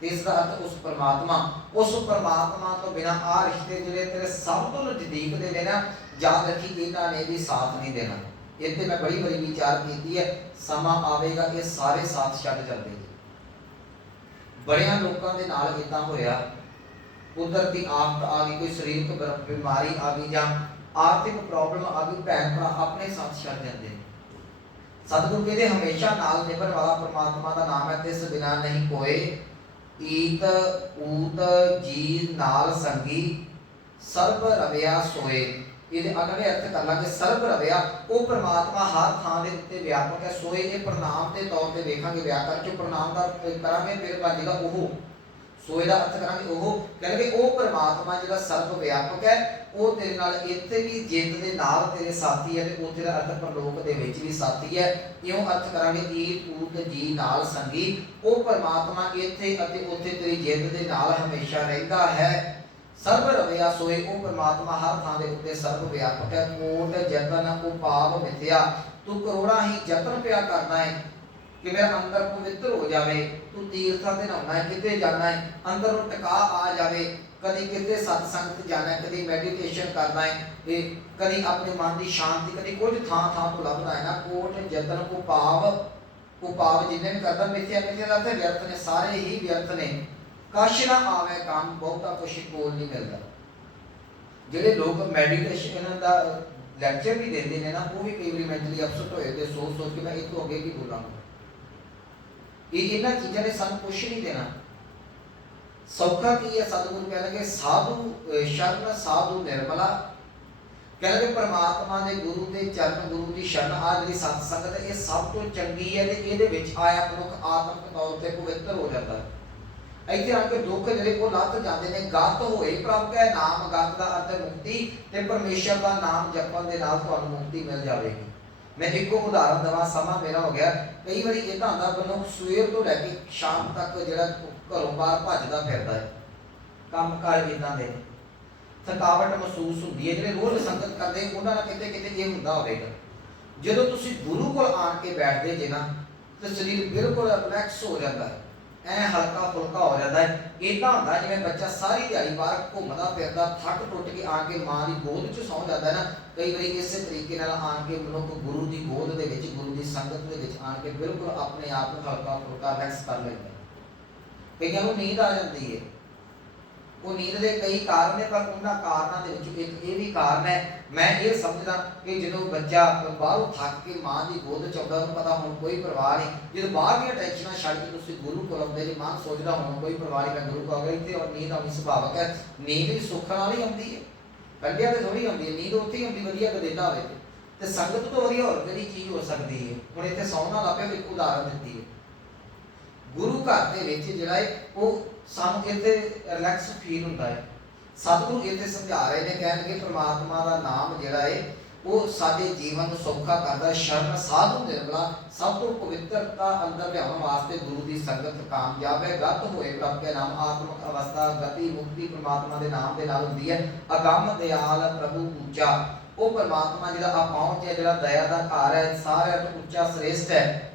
ਇਸ ਦਾ ਅਰਥ ਉਸ ਪਰਮਾਤਮਾ, ਉਸ ਪਰਮਾਤਮਾ ਤੋਂ ਬਿਨਾ ਆ ਰਿਸ਼ਤੇ ਜਿਹੜੇ ਤੇਰੇ ਸਭ ਤੋਂ ਨਜ਼ਦੀਕ ਦੇ ਨੇ ਨਾ, ਯਾਦ ਰੱਖੀ ਇਹਨਾਂ ਨੇ ਵੀ ਸਾਥ ਨਹੀਂ ਦੇਣਾ। ਇੱਥੇ ਮੈਂ ਬੜੀ ਬੜੀ ਵਿਚਾਰ ਕੀਤੀ ਹੈ, ਸਮਾਂ ਆਵੇਗਾ ਇਹ ਸਾਰੇ ਸਾਥ ਛੱਡ ਜਾਂਦੇ ਜੀ। ਬੜਿਆਂ ਲੋਕਾਂ ਦੇ ਨਾਲ ਇਦਾਂ ਹੋਇਆ, ਕੁਦਰਤੀ ਆਫਤ ਆ ਗਈ, ਕੋਈ ਸਰੀਰਕ ਬਿਮਾਰੀ ਆ ਗਈ ਜਾਂ ਆਰਥਿਕ ਪ੍ਰੋਬਲਮ ਆ ਗਈ, ਭੈਣ ਭਰਾ ਆਪਣੇ ਸਾਥ ਛੱਡ ਜਾਂਦੇ ਨੇ। ਸਤਿਗੁਰੂ ਕਹਿੰਦੇ ਹਮੇਸ਼ਾ ਨਾਲ ਨਿਭਣ ਵਾਲਾ ਪਰਮਾਤਮਾ ਦਾ ਨਾਮ ਹੈ, ਤਿਸ ਬਿਨਾ ਨਹੀਂ ਕੋਏ। ਈਤ ਊਤ ਜੀ ਨਾਲ ਸੰਗੀ, ਸਰਬ ਰਵਿਆ ਸੋਏ। ਇਹਦੇ ਅਗਲੇ ਅਰਥ ਕਰ ਲਾਂਗੇ। ਸਰਬ ਰਵਿਆ, ਉਹ ਪਰਮਾਤਮਾ ਹਰ ਥਾਂ ਦੇ ਉੱਤੇ ਵਿਆਪਕ ਹੈ। ਸੋਏ ਇਹ ਪ੍ਰਣਾਮ ਦੇ ਤੌਰ ਤੇ ਵੇਖਾਂਗੇ, ਵਿਆਕਰਨ ਚ ਪ੍ਰਣਾਮ ਦਾ ਕਰਾਂਗੇ, ਫਿਰ ਬਣ ਜਾਏਗਾ ਉਹ। ਸੋਏ ਦਾ ਅਰਥ ਕਰਾਂਗੇ ਉਹ। ਕਹਿੰਦੇ ਉਹ ਪਰਮਾਤਮਾ ਜਿਹੜਾ ਸਰਬ ਵਿਆਪਕ ਹੈ, ਉਹ ਤੇਰੇ ਨਾਲ ਇੱਥੇ ਵੀ ਜਿੰਦ ਦੇ ਨਾਲ ਤੇਰੇ ਸਾਥੀ ਹੈ, ਤੇ ਉੱਥੇ ਦਾ ਅਰਥ ਪਰਲੋਕ ਦੇ ਵਿੱਚ ਵੀ ਸਾਥੀ ਹੈ। ਇਉਂ ਅਰਥ ਕਰਾਂਗੇ ਈਤ ਊਤ ਜੀ ਨਾਲ ਸੰਗੀ, ਉਹ ਪਰਮਾਤਮਾ ਇੱਥੇ ਅਤੇ ਉੱਥੇ ਤੇਰੀ ਜਿੰਦ ਦੇ ਨਾਲ ਹਮੇਸ਼ਾ ਰਹਿੰਦਾ ਹੈ। ਸਰਬ ਰਵਿਆ ਸੋਏ, ਉਹ ਪਰਮਾਤਮਾ ਹਰ ਥਾਂ ਦੇ ਉੱਤੇ ਸਰਬ ਵਿਆਪਕ ਹੈ। ਕੋਟ ਜਤਨ ਉਪਾਵ ਮਿਥਿਆ, ਤੂੰ ਕਰੋੜਾਂ ਹੀ ਯਤਨ ਪਿਆ ਕਰਨਾ ਹੈ ਕਿ ਮੇਰਾ ਅੰਦਰ ਪਵਿੱਤਰ ਹੋ ਜਾਵੇ। ਤੂੰ ਤੀਰਥਾਂ ਤੇ ਨਹਾਉਣਾ ਹੈ, ਕਿਤੇ ਜਾਣਾ ਹੈ, ਅੰਦਰ ਨੂੰ ਟਿਕਾ ਆ ਜਾਵੇ। ਕਦੀ ਕਿਤੇ ਸਤਸੰਗਤ ਜਾਣਾ ਹੈ, ਕਦੀ ਮੈਡੀਟੇਸ਼ਨ ਕਰਨਾ ਹੈ, ਤੇ ਕਦੀ ਆਪਣੇ ਮਨ ਦੀ ਸ਼ਾਂਤੀ, ਕਦੀ ਕੁਝ ਥਾਂ ਥਾਂ ਤੋਂ ਲੱਭਦਾ ਹੈ ਨਾ। ਕੋਟ ਜਤਨ ਉਪਾਵ ਜਿੰਨੇ ਵੀ ਕਰਦਾ, ਮਿਥਿਆ, ਮਿਥਿਆ ਦਾ ਅਰਥ ਵਿਅਰਥ ਨੇ, ਸਾਰੇ ਹੀ ਵਿਅਰਥ ਨੇ। ਕਛ ਨਾ ਆਵੇ ਕੰਮ, ਬਹੁਤਾ ਕੁਛ ਕੋਲ ਨਹੀਂ ਮਿਲਦਾ। ਜਿਹੜੇ ਲੋਕ ਮੈਡੀਟੇਸ਼ਨ ਦਾ ਲੈਕਚਰ ਵੀ ਦਿੰਦੇ ਨੇ ਨਾ, ਉਹ ਵੀ ਕਈ ਵਾਰੀ ਮੈਂਟਲੀ ਅਪਸੈਟ ਹੋਏ ਤੇ ਸੋਚ ਸੋਚ ਕੇ ਮੈਂ ਇਹ ਤੋਂ ਅੱਗੇ ਕੀ ਬੋਲਾਂਗਾ। ਇਹਨਾਂ ਚੀਜ਼ਾਂ ਨੇ ਸਾਨੂੰ ਕੁਛ ਨਹੀਂ ਦੇਣਾ। ਸੌਖਾ ਕੀ ਹੈ? ਸਤਿਗੁਰੂ ਕਹਿ ਲਗੇ ਸਾਧੂ ਸ਼ਰਨ ਸਾਧੂ ਨਿਰਮਲਾ, ਕਹਿੰਦੇ ਪਰਮਾਤਮਾ ਦੇ ਗੁਰੂ ਦੇ ਚਰਨ, ਗੁਰੂ ਦੀ ਸ਼ਰਨ, ਆ ਜਿਹੜੀ ਸਤ ਸੰਗਤ ਇਹ ਸਭ ਤੋਂ ਚੰਗੀ ਹੈ ਤੇ ਇਹਦੇ ਵਿੱਚ ਆਇਆ ਮਨੁੱਖ ਆਤਮਿਕ ਤੌਰ ਤੇ ਪਵਿੱਤਰ ਹੋ ਜਾਂਦਾ ਹੈ। ਇੱਥੇ ਆ ਕੇ ਦੁੱਖ ਜਿਹੜੇ ਉਹ ਲੱਥ ਜਾਂਦੇ ਨੇ। ਗਤ ਹੋਏ ਪ੍ਰਭ ਕੈ ਨਾਮ, ਗਤ ਦਾ ਅਰਥ ਮੁਕਤੀ, ਤੇ ਪਰਮੇਸ਼ਰ ਦਾ ਨਾਮ ਜਪਣ ਦੇ ਨਾਲ ਤੁਹਾਨੂੰ ਮੁਕਤੀ ਮਿਲ ਜਾਵੇਗੀ। ਮੈਂ ਇੱਕੋ ਉਦਾਹਰਨ ਦੇਵਾਂ, ਸਮਾਂ ਮੇਰਾ ਹੋ ਗਿਆ। ਕਈ ਵਾਰੀ ਇਦਾਂ ਹੁੰਦਾ ਮਨੁੱਖ ਸਵੇਰ ਤੋਂ ਲੈ ਕੇ ਸ਼ਾਮ ਤੱਕ ਜਿਹੜਾ ਘਰੋਂ ਬਾਹਰ ਭੱਜਦਾ ਫਿਰਦਾ ਹੈ, ਕੰਮ ਕਾਰ ਇਦਾਂ ਦੇ, ਥਕਾਵਟ ਮਹਿਸੂਸ ਹੁੰਦੀ ਹੈ। ਜਿਹੜੇ ਰੋਜ਼ ਸੰਗਤ ਕਰਦੇ ਉਹਨਾਂ ਨਾਲ ਕਿਤੇ ਕਿਤੇ ਇਹ ਹੁੰਦਾ ਹੋਵੇਗਾ। ਜਦੋਂ ਤੁਸੀਂ ਗੁਰੂ ਕੋਲ ਆਣ ਕੇ ਬੈਠਦੇ ਜੇ ਨਾ ਤੇ ਸਰੀਰ ਬਿਲਕੁਲ ਰਿਲੈਕਸ ਹੋ ਜਾਂਦਾ ਹੈ, ਐ ਹਲਕਾ ਫੁਲਕਾ ਹੋ ਜਾਂਦਾ ਹੈ। ਇਦਾਂ ਹੁੰਦਾ ਜਿਵੇਂ ਬੱਚਾ ਸਾਰੀ ਦਿਹਾੜੀ ਬਾਹਰ ਘੁੰਮਦਾ ਫਿਰਦਾ ਥੱਕ ਟੁੱਟ ਕੇ ਆ ਕੇ ਮਾਂ ਦੀ ਗੋਦ 'ਚ ਸੌਂ ਜਾਂਦਾ ਹੈ ਨਾ। ਕਈ ਵਾਰੀ ਇਸੇ ਤਰੀਕੇ ਨਾਲ ਆਣ ਕੇ ਮਨੁੱਖ ਗੁਰੂ ਦੀ ਗੋਦ ਦੇ ਵਿੱਚ, ਗੁਰੂ ਦੀ ਸੰਗਤ ਦੇ ਵਿੱਚ ਆਣ ਕੇ ਬਿਲਕੁਲ ਆਪਣੇ ਆਪ ਨੂੰ ਹਲਕਾ ਫੁਲਕਾ ਰਿਲੈਕਸ ਕਰ ਲੈਂਦਾ। ਕਈਆਂ ਨੂੰ ਨੀਂਦ ਆ ਜਾਂਦੀ ਹੈ। ਉਹ ਨੀਂਦ ਦੇ ਕਈ ਕਾਰਨ ਨੇ, ਪਰ ਉਹਨਾਂ ਕਾਰਨਾਂ ਦੇ ਵਿੱਚ ਇੱਕ ਇਹ ਵੀ ਕਾਰਨ ਹੈ। ਮੈਂ ਇਹ ਸਮਝਦਾ ਕਿ ਜਦੋਂ ਬੱਚਾ ਬਾਹਰੋਂ ਥੱਕ ਕੇ ਮਾਂ ਦੀ ਗੋਦ 'ਚ ਆਉਂਦਾ, ਉਹਨੂੰ ਪਤਾ ਹੁਣ ਕੋਈ ਪਰਵਾਹ ਨਹੀਂ। ਜਦੋਂ ਬਾਹਰ ਦੀਆਂ ਟੈਨਸ਼ਨਾਂ ਛੱਡ ਕੇ ਤੁਸੀਂ ਗੁਰੂ ਕੋਲ ਆਉਂਦੇ ਜੀ, ਮਨ ਸੋਚਦਾ ਹੁਣ ਕੋਈ ਪਰਵਾਹ ਨਹੀਂ, ਮੈਂ ਗੁਰੂ ਕੋਲ ਆ ਗਿਆ। ਇੱਥੇ ਔਰ ਨੀਂਦ ਆਉਣੀ ਸੁਭਾਵਕ ਹੈ। ਨੀਂਦ ਵੀ ਸੁੱਖ ਨਾਲ ਹੀ ਆਉਂਦੀ ਹੈ, ਕੱਢਿਆ ਤੇ ਥੋੜੀ ਆਉਂਦੀ ਹੈ। ਨੀਂਦ ਉੱਥੇ ਹੀ ਆਉਂਦੀ ਵਧੀਆ ਗਦੇਦਾ ਹੋਵੇ ਤੇ ਸੰਗਤ ਤੋਂ ਵਧੀਆ ਹੋਰ ਕਿਹੜੀ ਚੀਜ਼ ਹੋ ਸਕਦੀ ਹੈ। ਹੁਣ ਇੱਥੇ ਸੌਣ ਨਾਲ ਆਪੇ ਇੱਕ ਉਦਾਹਰਨ ਦਿੱਤੀ ਹੈ। ਗੁਰੂ ਘਰ ਦੇ ਵਿੱਚ ਜਿਹੜਾ ਹੈ ਉਹ ਸਾਨੂੰ ਇੱਥੇ ਰਿਲੈਕਸ ਫੀਲ ਹੁੰਦਾ ਹੈ। ਸਤਿਗੁਰੂ ਇੱਥੇ ਸਮਝਾ ਰਹੇ ਨੇ, ਕਹਿਣਗੇ ਪ੍ਰਮਾਤਮਾ ਦਾ ਨਾਮ ਜਿਹੜਾ ਹੈ ਉਹ ਸਾਡੇ ਜੀਵਨ ਨੂੰ ਸੌਖਾ ਕਰਦਾ। ਸ਼ਰਨ ਸਾਧੂ ਨਿਰਮਲਾ, ਸਭ ਤੋਂ ਪਵਿੱਤਰਤਾ ਅੰਦਰ ਲਿਆਉਣ ਵਾਸਤੇ ਗੁਰੂ ਦੀ ਸੰਗਤ ਕਾਮਯਾਬ ਹੈ। ਗਤ ਹੋਏ ਪ੍ਰਭ ਕੇ ਨਾਮ, ਆਤਮਿਕ ਅਵਸਥਾ, ਗਤੀ, ਮੁਕਤੀ ਪ੍ਰਮਾਤਮਾ ਦੇ ਨਾਮ ਦੇ ਨਾਲ ਹੁੰਦੀ ਹੈ। ਅਗੰਮ ਦਿਆਲ ਪ੍ਰਭੂ ਉੱਚਾ, ਉਹ ਪ੍ਰਮਾਤਮਾ ਜਿਹੜਾ ਆ ਪਹੁੰਚ ਹੈ, ਜਿਹੜਾ ਦਇਆ ਦਾ ਘਰ ਹੈ, ਸਾਰਿਆਂ ਤੋਂ ਉੱਚਾ ਸ੍ਰੇਸ਼ਟ ਹੈ।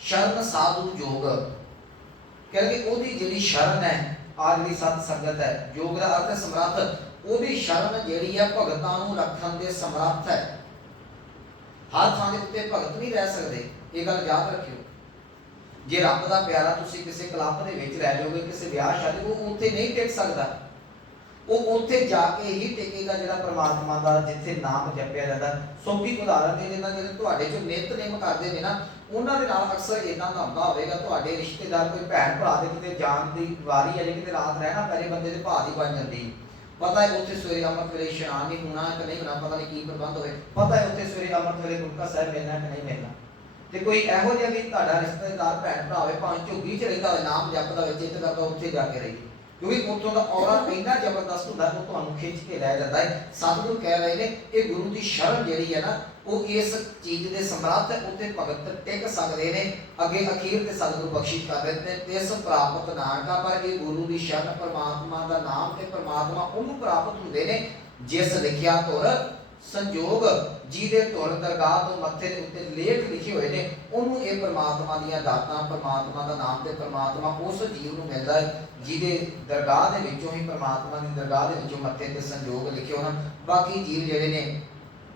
ਸ਼ਰਨ ਸਾਧੂ ਜੋਗ, ਕਹਿੰਦੇ ਉਹਦੀ ਜਿਹੜੀ ਸ਼ਰਨ ਹੈ, ਆ ਜਿਹੜੀ ਸਤ ਸੰਗਤ ਹੈ, ਯੋਗ ਦਾ ਅਰਥ ਸਮਰੱਥ, ਉਹਦੀ ਸ਼ਰਨ ਜਿਹੜੀ ਹੈ ਭਗਤਾਂ ਨੂੰ ਰੱਖਣ ਦੇ ਸਮਰੱਥ ਹੈ। ਹਰ ਥਾਂ ਦੇ ਉੱਤੇ ਭਗਤ ਨਹੀਂ ਰਹਿ ਸਕਦੇ, ਇਹ ਗੱਲ ਯਾਦ ਰੱਖਿਓ। ਜੇ ਰੱਬ ਦਾ ਪਿਆਰਾ ਤੁਸੀਂ ਕਿਸੇ ਕਲੱਬ ਦੇ ਵਿੱਚ ਲੈ ਜਾਓਗੇ, ਕਿਸੇ ਵਿਆਹ ਸ਼ਾਦੀ, ਉਹ ਉੱਥੇ ਨਹੀਂ ਟਿਕ ਸਕਦਾ। ਉਹ ਉੱਥੇ ਜਾ ਕੇ ਹੀ ਟਿਕੇਗਾ ਜਿਹੜਾ ਪ੍ਰਮਾਤਮਾ ਦਾ ਜਿੱਥੇ ਨਾਮ ਜਪਿਆ ਜਾਂਦਾ। ਸੌਖੀ ਉਦਾਹਰਨ ਦੇ ਦੇਣਾ, ਜਿਹੜੇ ਤੁਹਾਡੇ ਜੋ ਨਿਤਨੇਮ ਕਰਦੇ ਨੇ ਨਾ, ਉਹਨਾਂ ਦੇ ਨਾਲ ਅਕਸਰ ਇਦਾਂ ਦਾ ਹੁੰਦਾ ਹੋਵੇਗਾ, ਤੁਹਾਡੇ ਰਿਸ਼ਤੇਦਾਰ ਕੋਈ ਭੈਣ ਭਰਾ ਦੇ ਕਿਤੇ ਜਾਣ ਦੀ ਵਾਰੀ ਹੈ, ਕਿਤੇ ਰਾਤ ਰਹਿਣਾ ਪੈ, ਬੰਦੇ ਦੇ ਭਾਅ ਦੀ ਬਣ ਜਾਂਦੀ। ਪਤਾ ਹੈ ਉੱਥੇ ਸਵੇਰੇ ਅੰਮ੍ਰਿਤ ਵੇਲੇ ਇਸ਼ਨਾਨ ਨਹੀਂ ਹੋਣਾ ਕਿ ਨਹੀਂ ਹੋਣਾ, ਪਤਾ ਨਹੀਂ ਕੀ ਪ੍ਰਬੰਧ ਹੋਵੇ। ਪਤਾ ਹੈ ਉੱਥੇ ਸਵੇਰੇ ਅੰਮ੍ਰਿਤ ਵੇਲੇ ਗੁਟਕਾ ਸਾਹਿਬ ਮਿਲਣਾ ਕਿ ਨਹੀਂ ਮਿਲਣਾ। ਤੇ ਕੋਈ ਇਹੋ ਜਿਹਾ ਵੀ ਤੁਹਾਡਾ ਰਿਸ਼ਤੇਦਾਰ ਭੈਣ ਭਰਾ ਹੋਵੇ, ਭਾਵੇਂ ਝੁੱਗੀ 'ਚ ਰਹਿੰਦਾ ਹੋਵੇ, ਨਾਮ ਜਪਦਾ ਹੋਵੇ, ਚਿੱਤ ਕਰਦਾ ਉੱਥੇ ਜਾ ਕੇ ਰਹੀ, ਕਿਉਂਕਿ ਉੱਥੋਂ ਦਾ ਔਰਾ ਇੰਨਾ ਜ਼ਬਰਦਸਤ ਹੁੰਦਾ, ਉਹ ਤੁਹਾਨੂੰ ਖਿੱਚ ਕੇ ਲੈ ਜਾਂਦਾ ਹੈ। ਸਤਿਗੁਰੂ ਕਹਿ ਰਹੇ ਨੇ ਇਹ ਗੁਰੂ ਦੀ ਸ਼ਰਨ ਜਿਹੜੀ ਹੈ ਨਾ, ਉਹ ਇਸ ਚੀਜ਼ ਦੇ ਸਮਰੱਥ ਹੈ, ਉੱਤੇ ਭਗਤ ਟਿਕ ਸਕਦੇ ਨੇ। ਅੱਗੇ ਅਖੀਰ ਤੇ ਸਤਿਗੁਰੂ ਬਖਸ਼ਿਸ਼ ਕਰ ਰਹੇ ਨੇ, ਤਿਸ ਪ੍ਰਾਪਤ ਨਾਨਕਾ, ਪਰ ਇਹ ਗੁਰੂ ਦੀ ਸ਼ਰਨ, ਪਰਮਾਤਮਾ ਦਾ ਨਾਮ ਤੇ ਪਰਮਾਤਮਾ ਉਹਨੂੰ ਪ੍ਰਾਪਤ ਹੁੰਦੇ ਨੇ ਜਿਸ ਲਿਖਿਆ ਧੁਰ ਸੰਜੋਗ, ਜਿਹਦੇ ਧੁਰ ਦਰਗਾਹ ਤੋਂ ਮੱਥੇ ਦੇ ਉੱਤੇ ਲੇਖ ਲਿਖੇ ਹੋਏ ਨੇ, ਉਹਨੂੰ ਇਹ ਪਰਮਾਤਮਾ ਦੀਆਂ ਦਾਤਾਂ, ਪਰਮਾਤਮਾ ਦਾ ਨਾਮ ਤੇ ਪਰਮਾਤਮਾ ਉਸ ਜੀਵ ਨੂੰ ਮਿਲਦਾ ਹੈ ਜਿਹਦੇ ਦਰਗਾਹ ਦੇ ਵਿੱਚੋਂ ਹੀ, ਪਰਮਾਤਮਾ ਦੀ ਦਰਗਾਹ ਦੇ ਵਿੱਚੋਂ ਮੱਥੇ ਤੇ ਸੰਜੋਗ ਲਿਖੇ ਹੋਣ। ਬਾਕੀ ਜੀਵ ਜਿਹੜੇ ਨੇ,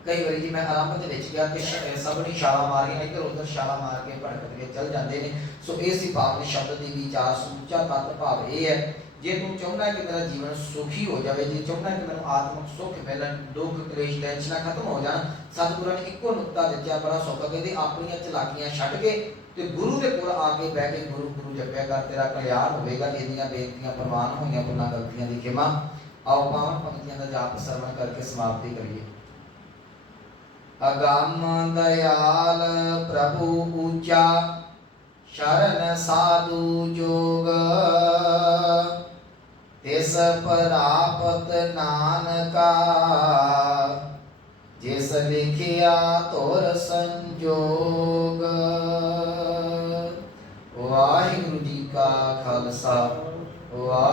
ਕਈ ਵਾਰੀ ਜੀ ਮੈਂ ਆਰੰਭ ਦੇ ਵਿੱਚ ਕਿਹਾ ਕਿ ਸਭ ਨੇ ਛਾਲਾ ਮਾਰੀਆਂ, ਇੱਧਰ ਉੱਧਰ ਛਾਲਾ ਮਾਰ ਕੇ ਭਟਕ ਕੇ ਚੱਲ ਜਾਂਦੇ ਨੇ। ਸੋ ਇਹ ਸੀ ਪਾਵਨ ਸ਼ਬਦ ਦੀ ਵਿਚਾਰ, ਸੁੱਚਾ ਤੱਤ ਭਾਵ ਇਹ ਹੈ, ਜੇ ਤੂੰ ਚਾਹੁੰਦਾ ਕਿ ਮੇਰਾ ਜੀਵਨ ਸੁਖੀ ਹੋ ਜਾਵੇ, ਜੇ ਚਾਹੁੰਦਾ ਕਿ ਮੈਨੂੰ ਆਤਮਿਕ ਸੁੱਖ ਮਿਲਣ, ਦੁੱਖ ਕਲੇਸ਼ ਟੈਨਸ਼ਨਾਂ ਖਤਮ ਹੋ ਜਾਣ, ਸਤਿਗੁਰਾਂ ਨੇ ਇੱਕੋ ਨੁਕਤਾ ਦਿੱਤਾ ਬੜਾ ਸੌਖਾ, ਕਹਿੰਦੇ ਆਪਣੀਆਂ ਚਲਾਕੀਆਂ ਛੱਡ ਕੇ ਤੇ ਗੁਰੂ ਦੇ ਕੋਲ ਆ ਕੇ ਬਹਿ ਕੇ ਗੁਰੂ ਗੁਰੂ ਜਪਿਆ ਕਰ, ਤੇਰਾ ਕਲਿਆਣ ਹੋਵੇਗਾ। ਇਹਦੀਆਂ ਬੇਨਤੀਆਂ ਪ੍ਰਵਾਨ ਹੋਈਆਂ, ਪੁੰਨਾਂ ਗਲਤੀਆਂ ਦੀ ਖਿਮਾ। ਆਓ ਪਾਵਨ ਪੰਕਤੀਆਂ ਦਾ ਜਾਪ ਸਰਵਣ ਕਰਕੇ ਸਮਾਪਤੀ ਕਰੀਏ। ਅਗੰਮ ਦਿਆਲ ਪ੍ਰਭੂ ਉੱਚਾ, ਸ਼ਰਨ ਸਾਧੂ ਜੋਗ, ਤਿਸ ਪ੍ਰਾਪਤ ਨਾਨਕਾ, ਜਿਸ ਲਿਖਿਆ ਧੁਰ ਸੰਜੋਗ। ਵਾਹਿਗੁਰੂ ਜੀ ਕਾ ਖਾਲਸਾ, ਵਾਹਿਗੁਰੂ।